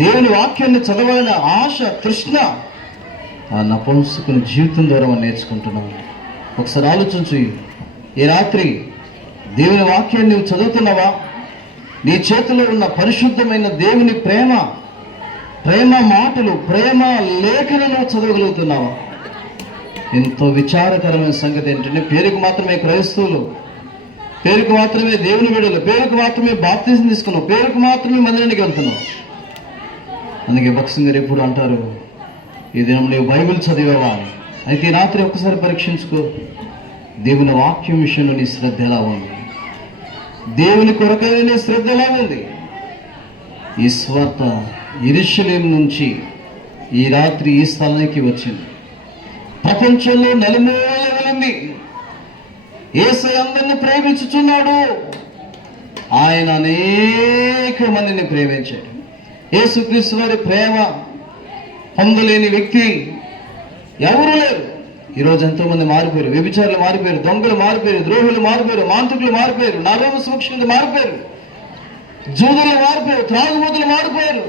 దేవుని వాక్యాన్ని చదవాలనే ఆశ, తృష్ణ ఆ నపుంసకుని జీవితం ద్వారా మనం నేర్చుకుంటున్నాం. ఒకసారి ఆలోచించు. ఈ రాత్రి దేవుని వాక్యాన్ని నువ్వు చదువుతున్నావా? నీ చేతిలో ఉన్న పరిశుద్ధమైన దేవుని ప్రేమ మాటలు, ప్రేమ లేఖలను చదవగలుగుతున్నావా? ఎంతో విచారకరమైన సంగతి ఏంటంటే, పేరుకు మాత్రమే క్రైస్తవులు, పేరుకు మాత్రమే దేవుని బిడ్డలు, పేరుకు మాత్రమే బాప్తిజం తీసుకున్నావు, పేరుకు మాత్రమే మందిరానికి వెళ్తున్నావు. అందుకే భక్సింగ్ గారు ఎప్పుడు అంటారు, ఈ దినం నువ్వు బైబిల్ చదివావా? అయితే ఈ రాత్రి ఒక్కసారి పరీక్షించుకో. దేవుని వాక్యం విషయంలో నీ శ్రద్ధ ఎలా ఉంది? దేవుని కొరకైన నీ శ్రద్ధ ఎలా ఉంది? ఈ స్వార్థ యెరూషలేము నుంచి ఈ రాత్రి ఈ స్థలానికి వచ్చింది. ప్రపంచంలో నలుమూల వెళ్ళింది. యేసయ్య అందరిని ప్రేమించుచున్నాడు. ఆయన అనేక మందిని ప్రేమించాడు. యేసుక్రీస్తు వారి ప్రేమ పొందలేని వ్యక్తి ఎవరు లేరు. ఈరోజు ఎంతోమంది మారిపోయారు. వ్యభిచారులు మారిపోయారు, దొంగలు మారిపోయారు, ద్రోహులు మారిపోయారు, మాంత్రికులు మారిపోయారు, నరమ సూక్ష్మలు మారిపోయారు, జూదులు మారిపోయారు, త్రాగుబోతులు మారిపోయారు.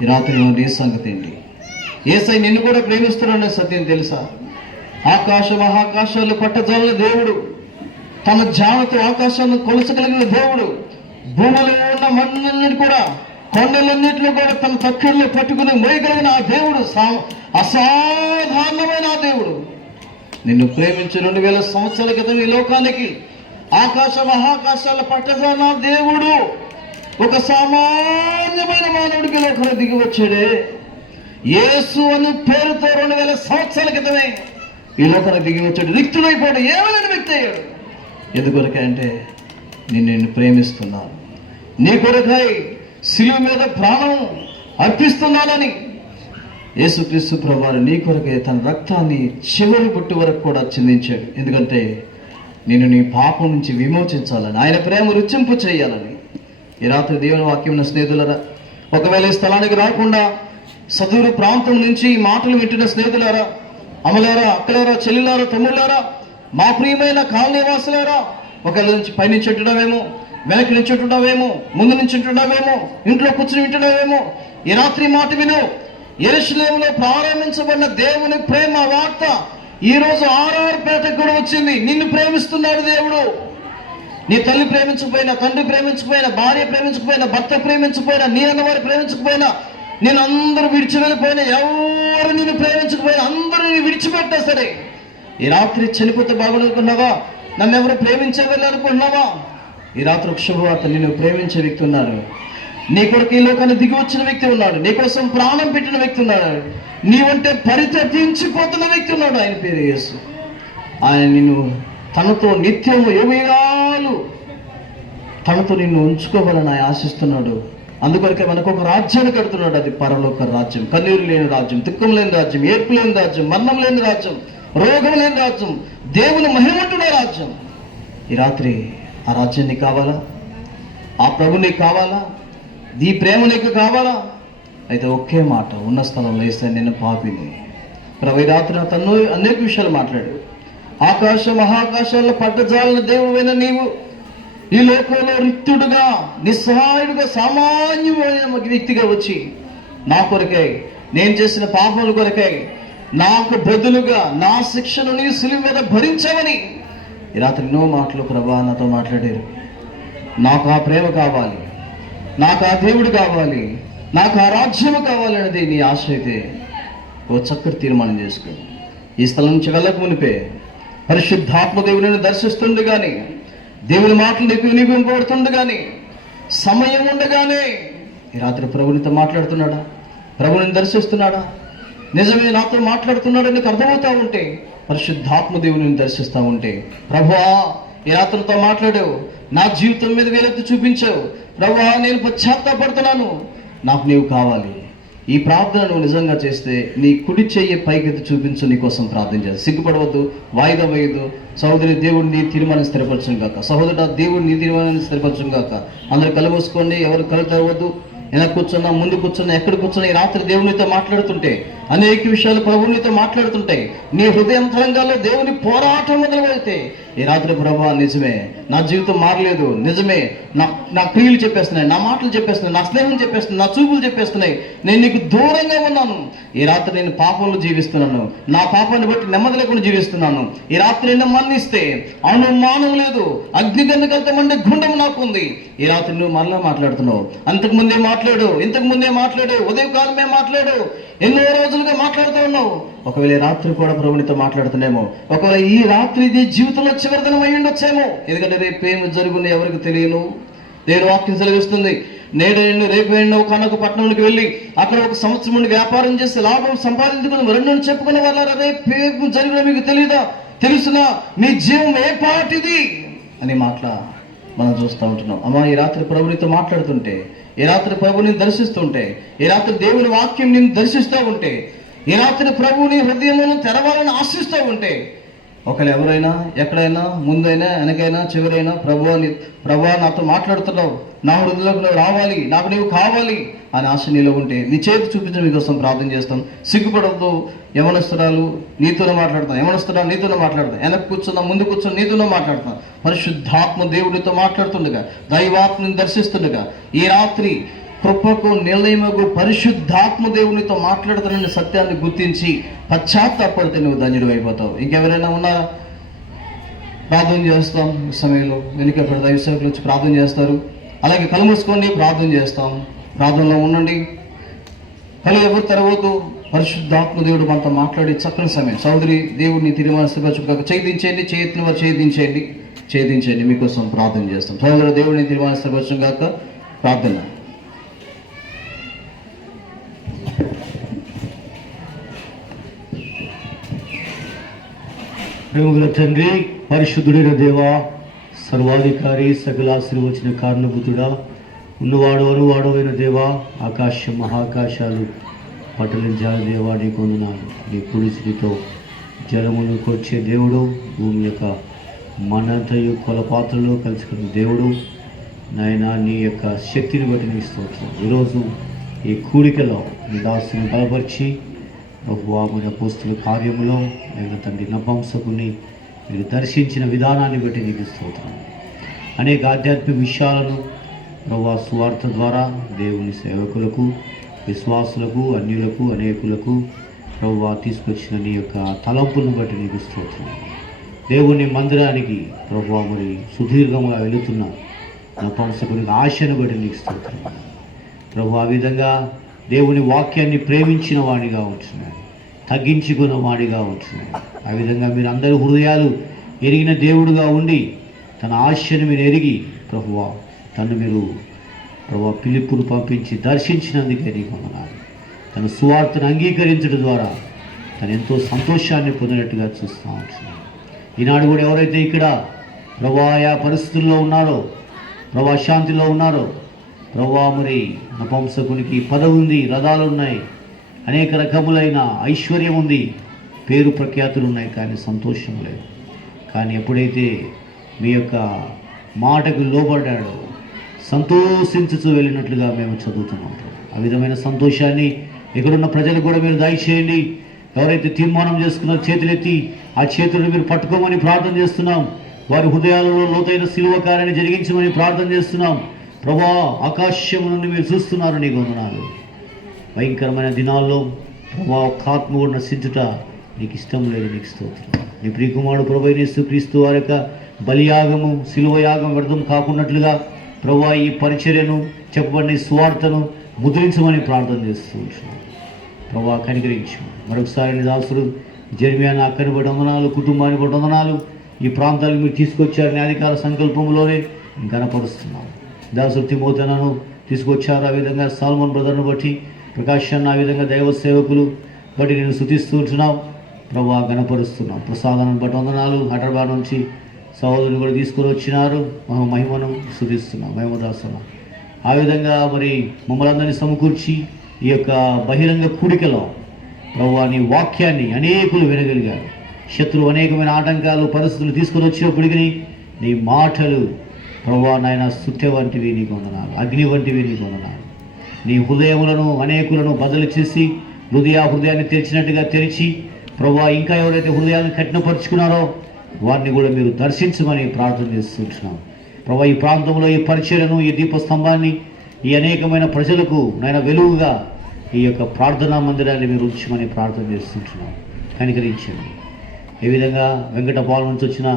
ఈ రాత్రి నీ సంగతి ఏంటి? యేసయ్య నిన్ను కూడా ప్రేమిస్తున్నాడనే సత్యం తెలుసా? ఆకాశ మహాకాశాలు పట్టజాలని దేవుడు, తన జానతో ఆకాశాలను కొలసగలిగిన దేవుడు, భూమిలో ఉన్న మಣ್ಣులన్నిటి కూడా, కొండలన్నింటినీ కూడా తన తక్కువలో పట్టుకుని మోయగలిగిన ఆ దేవుడు, అసాధారణమైన ఆ దేవుడు నిన్ను ప్రేమించి 2000 సంవత్సరాల క్రితం ఈ లోకానికి ఆకాశ మహాకాశాల పట్టజాల దేవుడు ఒక సామాన్యమైన మానవుడికి లోకంలో దిగి వచ్చాడే. యేసు అని పేరుతో 2000 సంవత్సరాల క్రితమే ఈ లోకానికి దిగి వచ్చాడు. రిక్తుడైపోయాడు, ఏమైనా వ్యక్తి అయ్యాడు. ఎందుకొరకే అంటే నేను నిన్ను ప్రేమిస్తున్నాను. నీ కొరకై శిలువ మీద ప్రాణం అర్పిస్తున్నానని యేసుక్రీస్తు ప్రభువారు నీ కొరకే తన రక్తాన్ని చివరి బొట్టు వరకు కూడా చిందించాడు. ఎందుకంటే నేను నీ పాపం నుంచి విమోచించాలని, ఆయన ప్రేమ రుచింపు చేయాలని. ఈ రాత్రి దేవుని వాక్యం ఉన్న స్నేహితులరా, ఒకవేళ ఈ స్థలానికి రాకుండా సదూరు ప్రాంతం నుంచి ఈ మాటలు వింటున్న స్నేహితులారా, అమలారా, అక్కలారా, చెల్లిలారా, తమ్ముళ్ళారా, మా ప్రియమైన కాలనీ వాసులారా, ఒకవేళ నుంచి పైనుంచి ఉంటున్నావేమో, వెనక్కి నుంచి ఉంటున్నావేమో, ముందు నుంచి ఉంటున్నావేమో, ఇంట్లో కూర్చుని వింటున్నావేమో, ఈ రాత్రి మాట విను. యెరూషలేములో ప్రారంభించబడిన దేవుని ప్రేమ వార్త ఈ రోజు ఆర్ఆర్పేటకు కూడా వచ్చింది. నిన్ను ప్రేమిస్తున్నాడు దేవుడు. నీ తల్లి ప్రేమించకపోయినా, తండ్రి ప్రేమించకపోయినా, భార్య ప్రేమించకపోయినా, భర్త ప్రేమించకపోయినా, నీ అన్నవారు ప్రేమించకపోయినా, నేను అందరూ విడిచి వెళ్ళిపోయినా, ఎవరు నిన్ను ప్రేమించకపోయినా, అందరూ నేను విడిచిపెట్టా సరే, ఈ రాత్రి చనిపోతే బాగునుకున్నావా? నన్ను ఎవరు ప్రేమించే వెళ్ళాలనుకుంటున్నావా? ఈ రాత్రి ఒక శుభవార్త, నిన్ను ప్రేమించే వ్యక్తి ఉన్నారు. నీ కొరకు ఈ లోకాన్ని దిగి వచ్చిన వ్యక్తి ఉన్నాడు. నీ కోసం ప్రాణం పెట్టిన వ్యక్తి ఉన్నాడు. నీవంటే పరితపించిపోతున్న వ్యక్తి ఉన్నాడు. ఆయన పేరు యేసు. ఆయన నిన్ను తనతో నిత్యము యుగాలు తనతో నిన్ను ఉంచుకోవాలని ఆయన ఆశిస్తున్నాడు. అందుకొరకే మనకు ఒక రాజ్యాన్ని కడుతున్నాడు. అది పరలోక రాజ్యం, కన్నీరు లేని రాజ్యం, దుఃఖం లేని రాజ్యం, ఏర్పు లేని రాజ్యం, మరణం లేని రాజ్యం, రోగం లేని రాజ్యం, దేవుని మహిమంటున్న రాజ్యం. ఈ రాత్రి ఆ రాజ్యం నీకు కావాలా? ఆ ప్రభు నీకు కావాలా? ఈ ప్రేమ నీకు కావాలా? అయితే ఒకే మాట, ఉన్న స్థలంలో వేస్తే నేను పాపిని. ప్రభు ఈ రాత్రి తను అనేక విషయాలు మాట్లాడు. ఆకాశ మహాకాశాల్లో పట్టజాలిన దేవుడైన నీవు ఈ లోకంలో రిక్తుడుగా, నిస్సహాయుడుగా, సామాన్యమైన వ్యక్తిగా వచ్చి నా కొరకై, నేను చేసిన పాపముల కొరకై, నాకు బదులుగా నా శిక్షను నీ సిలువ మీద భరించావని ఈ రాత్రి ఎన్నో మాటలు ప్రభా నాతో మాట్లాడారు. నాకు ఆ ప్రేమ కావాలి, నాకు ఆ దేవుడు కావాలి, నాకు ఆ రాజ్యము కావాలనేది నీ ఆశ అయితే ఓ చక్కటి తీర్మానం చేసుకో. ఈ స్థలం నుంచి వెళ్ళక మునిపే పరిశుద్ధాత్మ దేవుని దర్శిస్తుండే కానీ, దేవుని మాటలు నీకు వినిపింపబడుతుండే కానీ, సమయం ఉండగానే ఈ రాత్రి ప్రభునితో మాట్లాడుతున్నాడా? ప్రభుని దర్శిస్తున్నాడా? నిజమే నాతో మాట్లాడుతున్నాడు నీకు అర్థమవుతా ఉంటే, పరిశుద్ధాత్మ దేవుని దర్శిస్తూ ఉంటే, ప్రభువా ఈ రాత్రితో మాట్లాడావు, నా జీవితం మీద వేలెత్తి చూపించావు, ప్రభువా నేను పశ్చాత్తాపడుతున్నాను, నాకు నీవు కావాలి. ఈ ప్రార్థన నువ్వు నిజంగా చేస్తే నీ కుడి చెయ్యి పైకెత్తి చూపించు, నీకోసం ప్రార్థన చేస్తాను. సిగ్గుపడవద్దు, వాయిదా వేయద్దు. సహోదరి దేవుడిని నీ తీర్మానం స్థిరపరచం కాక, సహోదరుడు దేవుడిని నీ తీర్మానాన్ని స్థిరపరచం కాక. అందరు కళ్ళు మూసుకోండి, ఎవరు కళ్ళు తెరవద్దు. వెనక్కి కూర్చున్నా, ముందు కూర్చున్నా, ఎక్కడ కూర్చున్నా ఈ రాత్రి దేవునితో మాట్లాడుతుంటే, అనేక విషయాలు ప్రభువునితో మాట్లాడుతుంటాయి. నీ హృదయం తరంగాల్లో దేవుని పోరాటం మొదలైతే ఈ రాత్రి ప్రభువా నిజమే నా జీవితం మారలేదు, నిజమే నా క్రియలు చెప్పేస్తున్నాయి, నా మాటలు చెప్పేస్తున్నాయి, నా స్నేహం చెప్పేస్తున్నాయి, నా చూపులు చెప్పేస్తున్నాయి, నేను నీకు దూరంగా ఉన్నాను. ఈ రాత్రి నేను పాపంలో జీవిస్తున్నాను, నా పాపాన్ని బట్టి నెమ్మది లేకుండా జీవిస్తున్నాను. ఈ రాత్రి నిన్ను మన్నిస్తే అనుమానం లేదు, అగ్నిగంధకంత మండే గుండం నాకు ఉంది. ఈ రాత్రి నువ్వు మళ్ళా మాట్లాడుతున్నావు. అంతకుముందే మాట్లాడు, ఇంతకుముందే మాట్లాడు, ఉదయకాలమే మాట్లాడు, ఎన్నో రోజులుగా మాట్లాడుతూ ఉన్నావు. ఒకవేళ ఈ రాత్రి కూడా ప్రభునితో మాట్లాడుతున్నామో, ఒకవేళ ఈ రాత్రి ఇది జీవితంలో చివరి దినం అయి ఉండొచ్చేమో. ఎందుకంటే రేపు ఏమి జరుగుతుందో ఎవరికి తెలియను. దేవుని వాక్యం సెలవిస్తుంది, నేడు నిన్ను రేపు ఎన్నో కనక పట్టణంలోకి వెళ్ళి అక్కడ ఒక సంవత్సరం నుండి వ్యాపారం చేసి లాభం సంపాదించుకుని రెండు చెప్పుకునే వాళ్ళ రేపు జరిగిన మీకు తెలియదా? తెలుసునా మీ జీవం ఏ పాటిది అని మనం చూస్తూ ఉంటున్నాం. అమ్మా ఈ రాత్రి ప్రభునితో మాట్లాడుతుంటే, ఈ రాత్రి ప్రభుని దర్శిస్తుంటే, ఈ రాత్రి దేవుని వాక్యం నిన్ను దర్శిస్తూ ఉంటే, ఈ రాత్రి ప్రభుని హృదయంలో తెరవాలని ఆశిస్తూ ఉంటే, ఒకవేళ ఎవరైనా ఎక్కడైనా ముందైనా వెనకైనా చివరైనా ప్రభువా నాతో మాట్లాడుతున్నావు, నా హృదయంలోకి నువ్వు రావాలి, నాకు నీవు కావాలి అని ఆశ నీలో ఉంటే నీ చేతి చూపించడం మీకోసం ప్రార్థన చేస్తాం. సిగ్గుపడద్దు. యవనస్తురాలు నీతోనే మాట్లాడతాను, యవనస్తురాలు నీతోనే మాట్లాడతాను, వెనక్కి కూర్చున్నా, ముందు కూర్చొని నీతోనే మాట్లాడతాను. పరిశుద్ధాత్మ దేవుడితో మాట్లాడుతుండగా, దైవాత్మని దర్శిస్తుండగా ఈ రాత్రి కృపకు నిలయమగు పరిశుద్ధాత్మ దేవునితో మాట్లాడుతున్న సత్యాన్ని గుర్తించి పశ్చాత్తాపడితే నువ్వు ధన్యుడు అయిపోతావు. ఇంకెవరైనా ఉన్నారా? ప్రార్థన చేస్తాం. ఈ సమయంలో వెనుక దైవ సేవకులు వచ్చి ప్రార్థన చేస్తారు. అలాగే కళ్ళు మూసుకొని ప్రార్థన చేస్తాం. ప్రార్థనలో ఉండండి. కళ్ళు ఎవరు తెరవద్దు. పరిశుద్ధాత్మ దేవుడు మనతో మాట్లాడి చక్కని సమయం. సోదరి దేవుడిని తీర్మానిస్తూ ఛేదించండి, చేయత్ని వారు ఛేదించండి. మీకోసం ప్రార్థన చేస్తాం. సోదరు దేవుడిని తీర్మానిస్తూ కాక ప్రార్థన. ప్రేమగల తండ్రి, పరిశుద్ధుడైన దేవా, సర్వాధికారి, సకల ఆశీర్వచన కారణభూతుడా, ఉన్నవాడు అనువాడు అయిన దేవా, ఆకాశం మహాకాశాలు పట్టలించాలి దేవా, నీ కొందనాలు. నీ పులిసితో జలమును కొచ్చే దేవుడు, భూమి యొక్క మనంతయు కొలపాత్రలో కలుసుకున్న దేవుడు నాయన, నీ యొక్క శక్తిని బట్టి నీకు స్తోత్రం. ఈరోజు ఈ కూడికలో నీ దాసుని బలపరిచి బహువాముల పోస్తుల కార్యములో నేను తండ్రి నపంసకుని మీరు దర్శించిన విధానాన్ని బట్టి నీకు స్తోత్రం. అనేక ఆధ్యాత్మిక విషయాలను ప్రభువా సువార్త ద్వారా దేవుని సేవకులకు, విశ్వాసులకు, అన్యులకు, అనేకులకు ప్రభువా తీసుకొచ్చిన నీ యొక్క తలంపులను బట్టి నీకు స్తోత్రం. దేవుని మందిరానికి ప్రభువా మరి సుదీర్ఘంగా వెళుతున్న నపంసకునికి ఆశను బట్టి నీకు స్తోత్రం. ప్రభు ఆ విధంగా దేవుని వాక్యాన్ని ప్రేమించిన వాడిగా ఉంటున్నాడు, తగ్గించుకున్న వాడిగా ఉంటున్నాడు. ఆ విధంగా మీరు అందరి హృదయాలు ఎరిగిన దేవుడుగా ఉండి తన ఆశను మీరు ఎరిగి ప్రభువా తను మీరు ప్రభువా పిలుపును పంపించి దర్శించినందుకే నీకు వందనాలు. తన సువార్తను అంగీకరించడం ద్వారా తను ఎంతో సంతోషాన్ని పొందినట్టుగా చూస్తూ ఉంటున్నాడు. ఈనాడు కూడా ఎవరైతే ఇక్కడ ప్రభువా ఆయా పరిస్థితుల్లో ఉన్నారో, ప్రభా శాంతిలో ఉన్నారో, ప్రభా మరి నపంసకునికి పదవి ఉంది, రథాలు ఉన్నాయి, అనేక రకములైన ఐశ్వర్యం ఉంది, పేరు ప్రఖ్యాతులు ఉన్నాయి, కానీ సంతోషం లేదు. కానీ ఎప్పుడైతే మీ యొక్క మాటకు లోబడ్డాడో సంతోషించుతూ వెళ్ళినట్లుగా మేము చదువుతున్నాం. ఆ విధమైన సంతోషాన్ని ఇక్కడున్న ప్రజలకు కూడా మీరు దయచేయండి. ఎవరైతే తీర్మానం చేసుకున్నారో చేతులెత్తి ఆ చేతులను మీరు పట్టుకోమని ప్రార్థన చేస్తున్నాం. వారి హృదయాలలో లోతైన సిలువ కార్యాన్ని జరిగించమని ప్రార్థన చేస్తున్నాం. ప్రభా, ఆకాశం నుండి మీరు చూస్తున్నారు, నీకు వందనాలు. భయంకరమైన దినాల్లో ప్రభా ఒక్క ఆత్మ కూడా నశించుట నీకు ఇష్టం లేదు, నీకు స్తోత్రం. నీ ప్రియకుమారుడు ప్రభు యేసుక్రీస్తు వారి యొక్క బలియాగము, సిలువ యాగం వ్యర్థం కాకున్నట్లుగా ప్రభా ఈ పరిచర్యను చెప్పబడిన స్వార్థను ముద్రించమని ప్రార్థన చేస్తూ ఉంటున్నాం. ప్రభా కనికరించు. మరొకసారి నీ దాసుడు జెర్మియాను అక్కని బట్టి వందనాలు, కుటుంబాన్ని బట్టి వందనాలు. ఈ ప్రాంతాలకు మీరు తీసుకొచ్చారు, నీ అధికార సంకల్పంలోనే గణపరుస్తున్నాం. దాసుడు తిమోతిను తీసుకొచ్చారు, ఆ విధంగా సాల్మన్ బ్రదర్ను బట్టి ప్రకాశాన్ని, ఆ విధంగా దైవ సేవకులు బట్టి నేను స్తుతిస్తూ ఉంటున్నాం. ప్రభా గణపరుస్తున్నాం. ప్రసాదాన్ని బట్టి వందనాలు. హైదరాబాద్ నుంచి సహోదరుని కూడా తీసుకొని వచ్చినారు, మహిమను స్తుతిస్తున్నాం, మహిమదాస్తున్నాం. ఆ విధంగా మరి మమ్మల్ని అందరినీ సమకూర్చి ఈ యొక్క బహిరంగ కూడికలో ప్రభువా నీ వాక్యాన్ని అనేకులు వినగలిగారు. శత్రువు అనేకమైన ఆటంకాలు, పరిస్థితులు తీసుకొని వచ్చినప్పటికీ నీ మాటలు ప్రభువా నాయన సుత్య వంటివి నీకు వందనాలు, అగ్ని వంటివి నీకు వందనాలు. నీ హృదయములను అనేకులను బదులు చేసి హృదయాన్ని తెరిచినట్టుగా తెరిచి ప్రభువా ఇంకా ఎవరైతే హృదయాన్ని కఠినపరుచుకున్నారో వారిని కూడా మీరు దర్శించమని ప్రార్థన చేస్తుంటున్నాం. ప్రభువా ఈ ప్రాంతంలో ఈ పరిచర్యను, ఈ దీపస్తంభాన్ని ఈ అనేకమైన ప్రజలకు నాయన వెలుగుగా ఈ యొక్క ప్రార్థనా మందిరాన్ని మీరు ఉంచమని ప్రార్థన చేస్తుంటున్నాం. కనికరించండి. ఏ విధంగా వెంకటపాలెం నుంచి వచ్చిన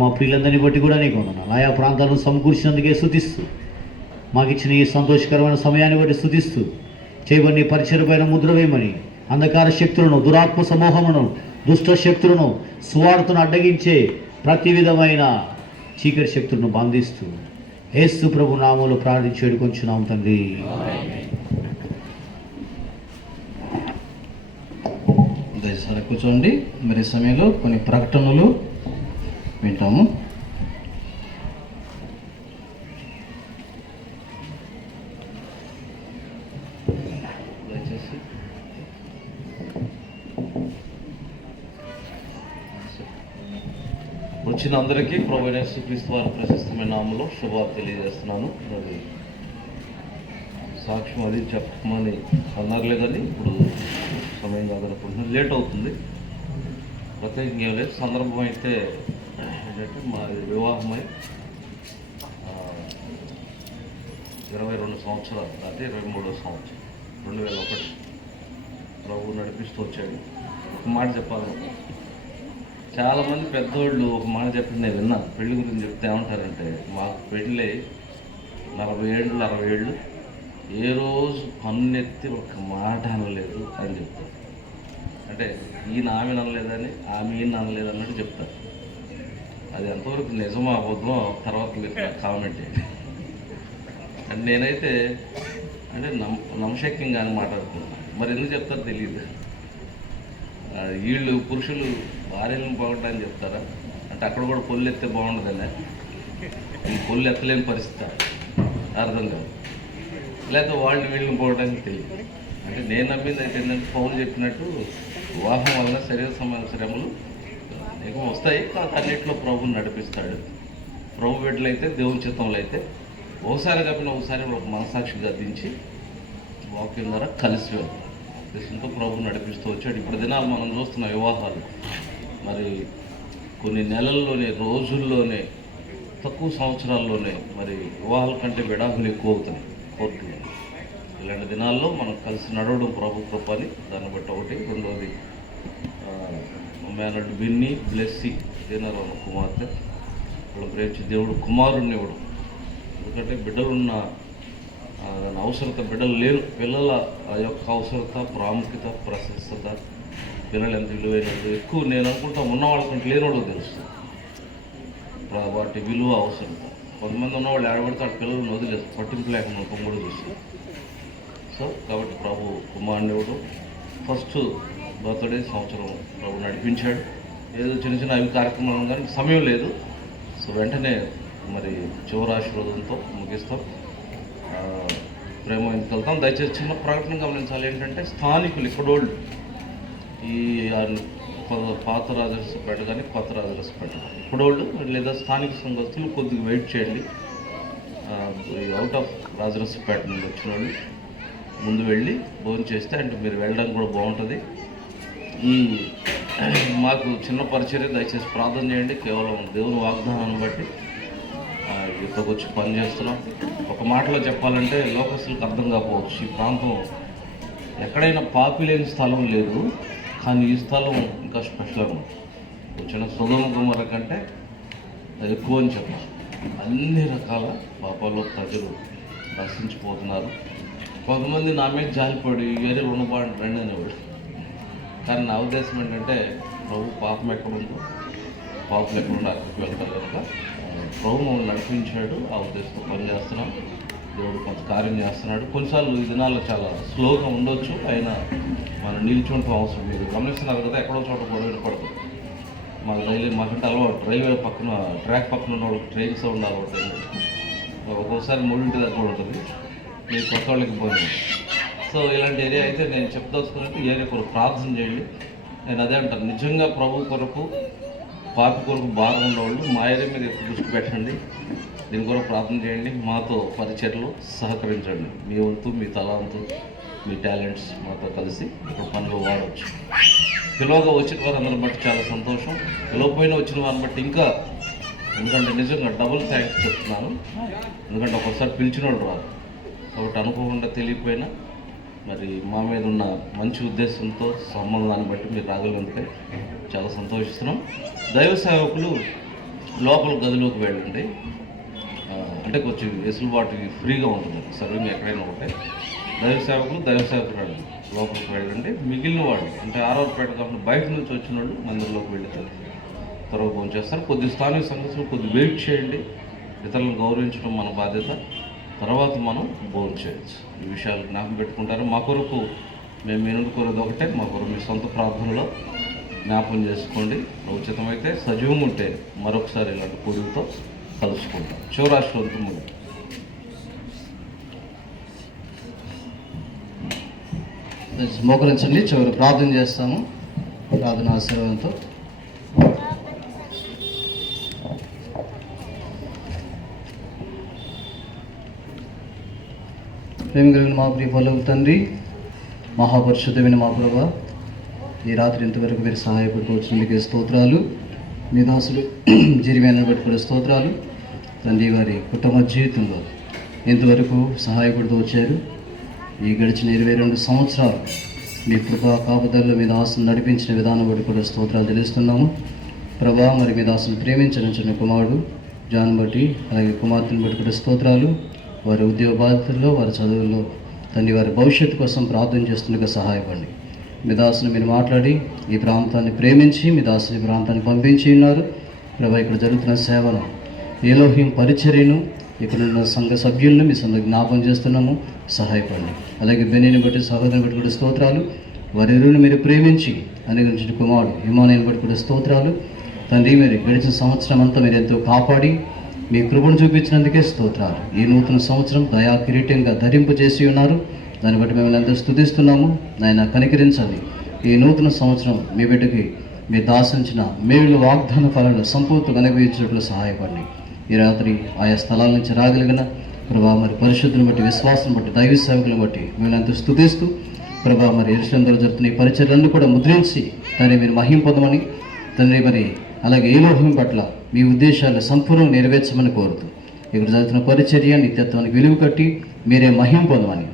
మా ప్రియులందరినీ బట్టి కూడా నీకు వందనాలు. ఆయా ప్రాంతాలను సమకూర్చినందుకే స్తుతిస్తూ, మాకు ఇచ్చిన ఈ సంతోషకరమైన సమయాన్ని బట్టి స్తుతిస్తూ, చేయబడిన పరిచయ పైన ముద్ర వేయమని అంధకార శక్తులను, దురాత్మ సమూహమును, దుష్ట శక్తులను, స్వార్థను అడ్డగించే ప్రతి విధమైన చీకటి శక్తులను బంధిస్తూ యేసు ప్రభు నామములో ప్రార్థించి వేడుకొంచున్నాం తండ్రి. దయచేసి కూర్చోండి. మరి ఈ సమయంలో కొన్ని ప్రకటనలు వింటాము. దయచేసి వచ్చిన అందరికీ ప్రభువైన యేసుక్రీస్తు వారి ప్రశస్తమైన నామములో శుభాలు తెలియజేస్తున్నాను. మరి సాక్ష్యం అది చెప్పమని అన్నారు లేదని ఇప్పుడు సమయం కాదనుకుంటున్నాను, లేట్ అవుతుంది. ప్రత్యేకంగా ఏం లేదు. సందర్భం అయితే ఏంటంటే మా వివాహమై 22 సంవత్సరాలు, అంటే 23వ సంవత్సరం 2001 ప్రభు నడిపిస్తూ వచ్చాడు. ఒక మాట చెప్పాలి, చాలామంది పెద్దోళ్ళు ఒక మాట చెప్పింది నేను విన్నా. పెళ్లి గురించి చెప్తే ఏమంటారంటే, మాకు పెళ్ళి 40 ఏళ్ళు 60 ఏళ్ళు ఏ రోజు పన్నెత్తి ఒక మాట అనలేదు అని చెప్తారు. అంటే ఈయన ఆమెను అనలేదని, ఆమె ఈయన అనలేదు అన్నట్టు చెప్తారు. అది ఎంతవరకు నిజమో అబద్ధమో తర్వాత మీరు కామెంట్ చేయండి. అంటే నేనైతే అంటే నమ్మశక్యంగానే మాట్లాడుతున్నాను. మరి ఎందుకు చెప్తారో తెలియదు. వీళ్ళు పురుషులు భార్యలను బాగుంటాయని చెప్తారా? అంటే అక్కడ కూడా పొల్లు ఎత్తే బాగుండదనే, పొల్లు ఎత్తలేని పరిస్థితి అర్థం కాదు. లేకపోతే వాళ్ళని వీళ్ళని పోవడానికి తెలియదు. అంటే నేను నమ్మింది అయితే ఏంటంటే పౌలు చెప్పినట్టు వివాహం వలన శరీర సంబంధ శ్రమలు నీకు వస్తాయి, కాదు అన్నింటిలో ప్రభుని నడిపిస్తాడు. ప్రభు బిడ్డలైతే దేవుని చిత్తంలో అయితే ఒకసారి కాకుండా ఒకసారి ఒక మనసాక్షి గద్దించి వాక్యం ద్వారా కలిసి వెళ్తాం. కృష్ణతో ప్రభు నడిపిస్తూ వచ్చాడు. ఇప్పుడు దినాలు మనం చూస్తున్న వివాహాలు మరి కొన్ని నెలల్లోనే, రోజుల్లోనే, తక్కువ సంవత్సరాల్లోనే మరి వివాహాల కంటే విడాకులు ఎక్కువ అవుతున్నాయి కోర్టులో. ఇలాంటి దినాల్లో మనం కలిసి నడవడం ప్రభు కృపని, దాన్ని బట్టి ఒకటి. రెండవది మేనడ్ బిన్ని బ్లెస్సి దీనారావు కుమార్తె ఇప్పుడు ప్రేమించి దేవుడు కుమారుణ్ణి ఇవ్వడం. ఎందుకంటే బిడ్డలున్న అవసరత, బిడ్డలు లేరు పిల్లల యొక్క అవసరత, ప్రాముఖ్యత, ప్రశస్తత, పిల్లలు ఎంత విలువైనది ఎక్కువ నేను అనుకుంటా ఉన్న వాళ్ళకంటే లేనివాడు తెలుస్తుంది వాటి విలువ, అవసరత. కొంతమంది ఉన్నవాళ్ళు ఏడబడితే ఆ పిల్లలను వదిలేదు, పట్టింపు లేకుండా కూడా చూస్తారు. సో కాబట్టి ప్రభు కుమారుని ఇవ్వడం. ఫస్ట్ బర్త్డే సంవత్సరం ప్రభు నడిపించాడు. ఏదో చిన్న చిన్న అవి కార్యక్రమాలు కానీ సమయం లేదు. సో వెంటనే మరి చివరి ఆశీర్వాదంతో ముగిస్తాం. ప్రేమ ఎందుకు వెళ్తాం. దయచేసి చిన్న ప్రకటన గమనించాలి. ఏంటంటే స్థానికులు ఇక్కడోళ్ళు ఈ పాత రాజరసపేట కానీ కొత్త రాజరసపేట ఇక్కడోళ్ళు లేదా స్థానిక సంఘస్థులు కొద్దిగా వెయిట్ చేయండి. అవుట్ ఆఫ్ రాజరసపేట నుండి వచ్చిన వాళ్ళు ముందు వెళ్ళి భోజనం చేస్తే అంటే మీరు వెళ్ళడానికి కూడా బాగుంటుంది. ఈ మాకు చిన్న పరిచర్య దయచేసి ప్రార్థన చేయండి. కేవలం దేవుని వాగ్దానాన్ని బట్టి ఇక్కడికి వచ్చి పని చేస్తున్నాం. ఒక మాటలో చెప్పాలంటే లోకస్తులకు అర్థం కాకపోవచ్చు, ఈ ప్రాంతం ఎక్కడైనా పాపి లేని స్థలం లేదు, కానీ ఈ స్థలం ఇంకా స్పెషల్గా ఉంది. వచ్చిన సొదొమ గుమర్రా కంటే ఎక్కువ అని చెప్పాలి. అన్ని రకాల పాపాల్లో ప్రజలు నశించిపోతున్నారు. కొంతమంది నా మీద జాలిపడి వేరే రుణపాటు రండి అనేవాడు. కానీ నా ఉద్దేశం ఏంటంటే ప్రభు పాపం ఎక్కడుందో పాపలు ఎక్కడుండో అక్కడికి వెళ్తారు కనుక ప్రభు మమ్మల్ని నడిపించాడు. ఆ ఉద్దేశంతో పనిచేస్తున్నాం. దేవుడు కొంత కార్యం చేస్తున్నాడు. కొన్నిసార్లు ఈ దినాల్లో చాలా స్లోగా ఉండొచ్చు, అయినా మనం నిల్చుంటాం అవసరం లేదు. గమనిస్తున్నారు కదా, ఎక్కడో చోట గొడవ వినపడుతుంది. మాకు మాకంటే అలవాటు రైల్వే పక్కన ట్రాక్ పక్కన ఉన్న వాళ్ళకి ట్రైన్ సౌండ్ అలవాటు. ఒక్కోసారి 3 దగ్గర ఉంటుంది, మీరు కొత్త వాళ్ళకి పోయింది. సో ఇలాంటి ఏరియా అయితే నేను చెప్పదలుచుకున్నట్టు ఏరియా కొరకు ప్రార్థన చేయండి. నేను అదే అంటాను, నిజంగా ప్రభు కొరకు పాపి కొరకు భారం ఉండేవాళ్ళు మా ఏరియా మీద ఎక్కువ దృష్టి పెట్టండి. దీని కొరకు ప్రార్థన చేయండి. మాతో పరిచర్లో సహకరించండి. మీ వంతు, మీ తలాంతు, మీ టాలెంట్స్ మాతో కలిసి ఇక్కడ పనులు వాడవచ్చు. పిలువగా వచ్చిన వారు అందరిని బట్టి చాలా సంతోషం. పిలవపోయిన వచ్చిన వారిని బట్టి ఇంకా, ఎందుకంటే నిజంగా డబుల్ థ్యాంక్స్ చెప్తున్నాను. ఎందుకంటే ఒక్కొక్కసారి పిలిచిన వాళ్ళు రాదు, కాబట్టి అనుకోకుండా తెలియకపోయినా మరి మా మీద ఉన్న మంచి ఉద్దేశంతో సంబంధాన్ని బట్టి మీరు రాగలిగితే చాలా సంతోషిస్తున్నాం. దైవ సేవకులు లోపల గదిలోకి వెళ్ళండి. అంటే కొంచెం వెసులుబాటు ఫ్రీగా ఉంటుంది, సర్వింగ్ ఎక్కడైనా ఒకటే. దైవ సేవకులు లోపలికి వెళ్ళండి. మిగిలిన వాళ్ళు అంటే 6వ పేట కాకుండా బయట నుంచి వచ్చిన వాళ్ళు మందిరంలోకి వెళ్తే త్వరగా ఫోన్ చేస్తారు. కొద్ది స్థానిక సంఘటనలు కొద్ది వెయిట్ చేయండి. ఇతరులను గౌరవించడం మన బాధ్యత. తర్వాత మనం భోజనం చేయొచ్చు. ఈ విషయాలు జ్ఞాపకం పెట్టుకుంటారు. మా కొరకు మేము మీ కోరేది ఒకటే, మా కొరకు మీ సొంత ప్రార్థనలో జ్ఞాపకం చేసుకోండి. ఉచితమైతే సజీవం ఉంటే మరొకసారి ఇలాంటి కూడితో కలుసుకుంటాం. శివరాష్ట్రంతో ముందు మోకరించండి. చివరి ప్రార్థన చేస్తాము. ప్రార్థన ఆశీర్వాదంతో ప్రేమ కలిగిన మా ప్రియ పలుకు తండ్రి, మహాపరిశుద్ధమైన మా ప్రభా, ఈ రాత్రి ఇంతవరకు మీరు సహాయపడుతూ వచ్చినందుకే స్తోత్రాలు. మీ దాసులు జరివేన బట్టి కూడా స్తోత్రాలు. తండ్రి వారి కుటుంబ జీవితంలో ఇంతవరకు సహాయపడుతూ వచ్చారు. ఈ గడిచిన 22 సంవత్సరాలు మీ కృపా కాపుదల్లో మీ దాసును నడిపించిన విధానం బట్టి కూడా స్తోత్రాలు తెలుస్తున్నాము. ప్రభా, మరి మీ దాసును ప్రేమించిన చిన్న కుమారుడు జాన్ బట్టి, అలాగే కుమార్తెను బట్టి కూడా స్తోత్రాలు. వారి ఉద్యోగ బాధ్యతల్లో, వారి చదువుల్లో తండ్రి వారి భవిష్యత్తు కోసం ప్రార్థన చేస్తుండగా సహాయపడండి. మీ దాసుని మీరు మాట్లాడి ఈ ప్రాంతాన్ని ప్రేమించి మీ దాసుని ప్రాంతాన్ని పంపించి ఉన్నారు. ప్రభా, ఇక్కడ జరుగుతున్న సేవను, ఏలోహిం పరిచర్యను, ఇక్కడ ఉన్న సంఘ సభ్యులను మీ సంఘ జ్ఞాపం చేస్తున్నాము. సహాయపడండి. అలాగే బెనీని బట్టి, సహోదరుని బట్టి కూడా స్తోత్రాలు. వారి ఎరువును మీరు ప్రేమించి అనుగ్రహించిన కుమారుడు హిమానీని బట్టి కూడా స్తోత్రాలు. తండ్రి, మీరు గడిచిన సంవత్సరం అంతా మీరు ఎంతో కాపాడి మీ కృపను చూపించినందుకే స్తోత్రాలు. ఈ నూతన సంవత్సరం దయా కిరీటంగా ధరింపజేసి ఉన్నారు. దాన్ని బట్టి మేము ఎంతో స్తుతిస్తున్నాము. నాయన కనికరించండి. ఈ నూతన సంవత్సరం మీ బిడ్డకి మీ దాసించిన మేలు వాగ్దాన ఫలాలు సంపూర్తిగా అనుభవించినట్లు సహాయపడండి. ఈ రాత్రి ఆయా స్థలాల నుంచి రాగలిగిన ప్రభా మరి పరిశుద్ధుని బట్టి, విశ్వాసం బట్టి, దైవ సేవకులను బట్టి మేము ఎంతో స్తుతిస్తూ ప్రభా మరి ఎరుసలేములో జరుగుతున్న ఈ పరిచర్లన్నీ కూడా ముద్రించి తండ్రి మీరు మహిమ పొందమని తండ్రి మరి అలాగే ఏ లోహం పట్ల మీ ఉద్దేశాలు సంపూర్ణంగా నెరవేర్చమని కోరుతూ ఇక్కడ జరుగుతున్న పరిచర్య నిత్యత్వానికి విలువ కట్టి మీరే మహిమ పొందమని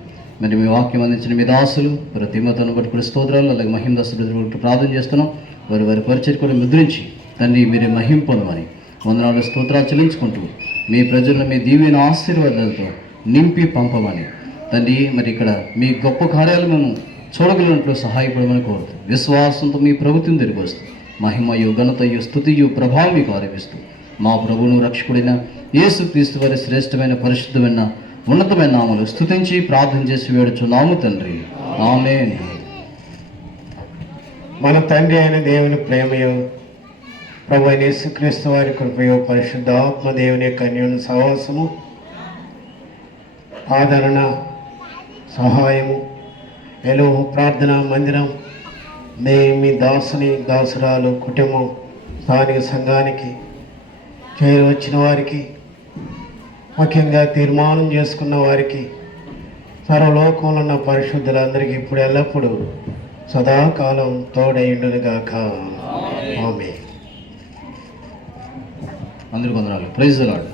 మరి మీ వాక్యం అందించిన మీ దాసులు ప్రతి మతాన్ని బట్టి కూడా స్తోత్రాలు అలాగే మహిమ దాసులు ప్రార్థన చేస్తున్నాం. వారి పరిచర్య కూడా ముద్రించి తండ్రి మీరే మహిమ పొందమని వందనాలు స్తోత్రాలు చెల్లించుకుంటూ మీ ప్రజలను మీ దీవెన ఆశీర్వాదాలతో నింపి పంపమని తండ్రి మరి ఇక్కడ మీ గొప్ప కార్యాలు మేము చూడగలిగినట్లు సహాయపడమని కోరుతూ విశ్వాసంతో మీ ప్రభుత్వం తిరిగి వస్తూ మహిమయు ఘనతయు స్తుతియు ప్రభావం మీకు ఆరోపిస్తూ మా ప్రభువును రక్షకుడైన యేసుక్రీస్తు వారి శ్రేష్టమైన పరిశుద్ధమైన ఉన్నతమైన నామలు స్తుతించి ప్రార్థన చేసి వేడుచున్నాము తండ్రి. ఆమేన్. మన తండ్రి అయిన దేవుని ప్రేమయో ప్రభు అయిన యేసుక్రీస్తు వారి కృపయో పరిశుద్ధాత్మ దేవుని యొక్క అన్యోన్య సహవాసము ఆదరణ సహాయము ఎలుగు ప్రార్థనా మందిరం మీ దాసుని దాసురాలు కుటుంబం స్థానిక సంఘానికి చేరువచ్చిన వారికి ముఖ్యంగా తీర్మానం చేసుకున్న వారికి సర్వలోకంలో ఉన్న పరిశుద్ధులందరికీ ఇప్పుడు ఎల్లప్పుడూ సదాకాలం తోడైండునుగాక. ఆమేన్. అందరికీ వందనాలు. Praise the lord.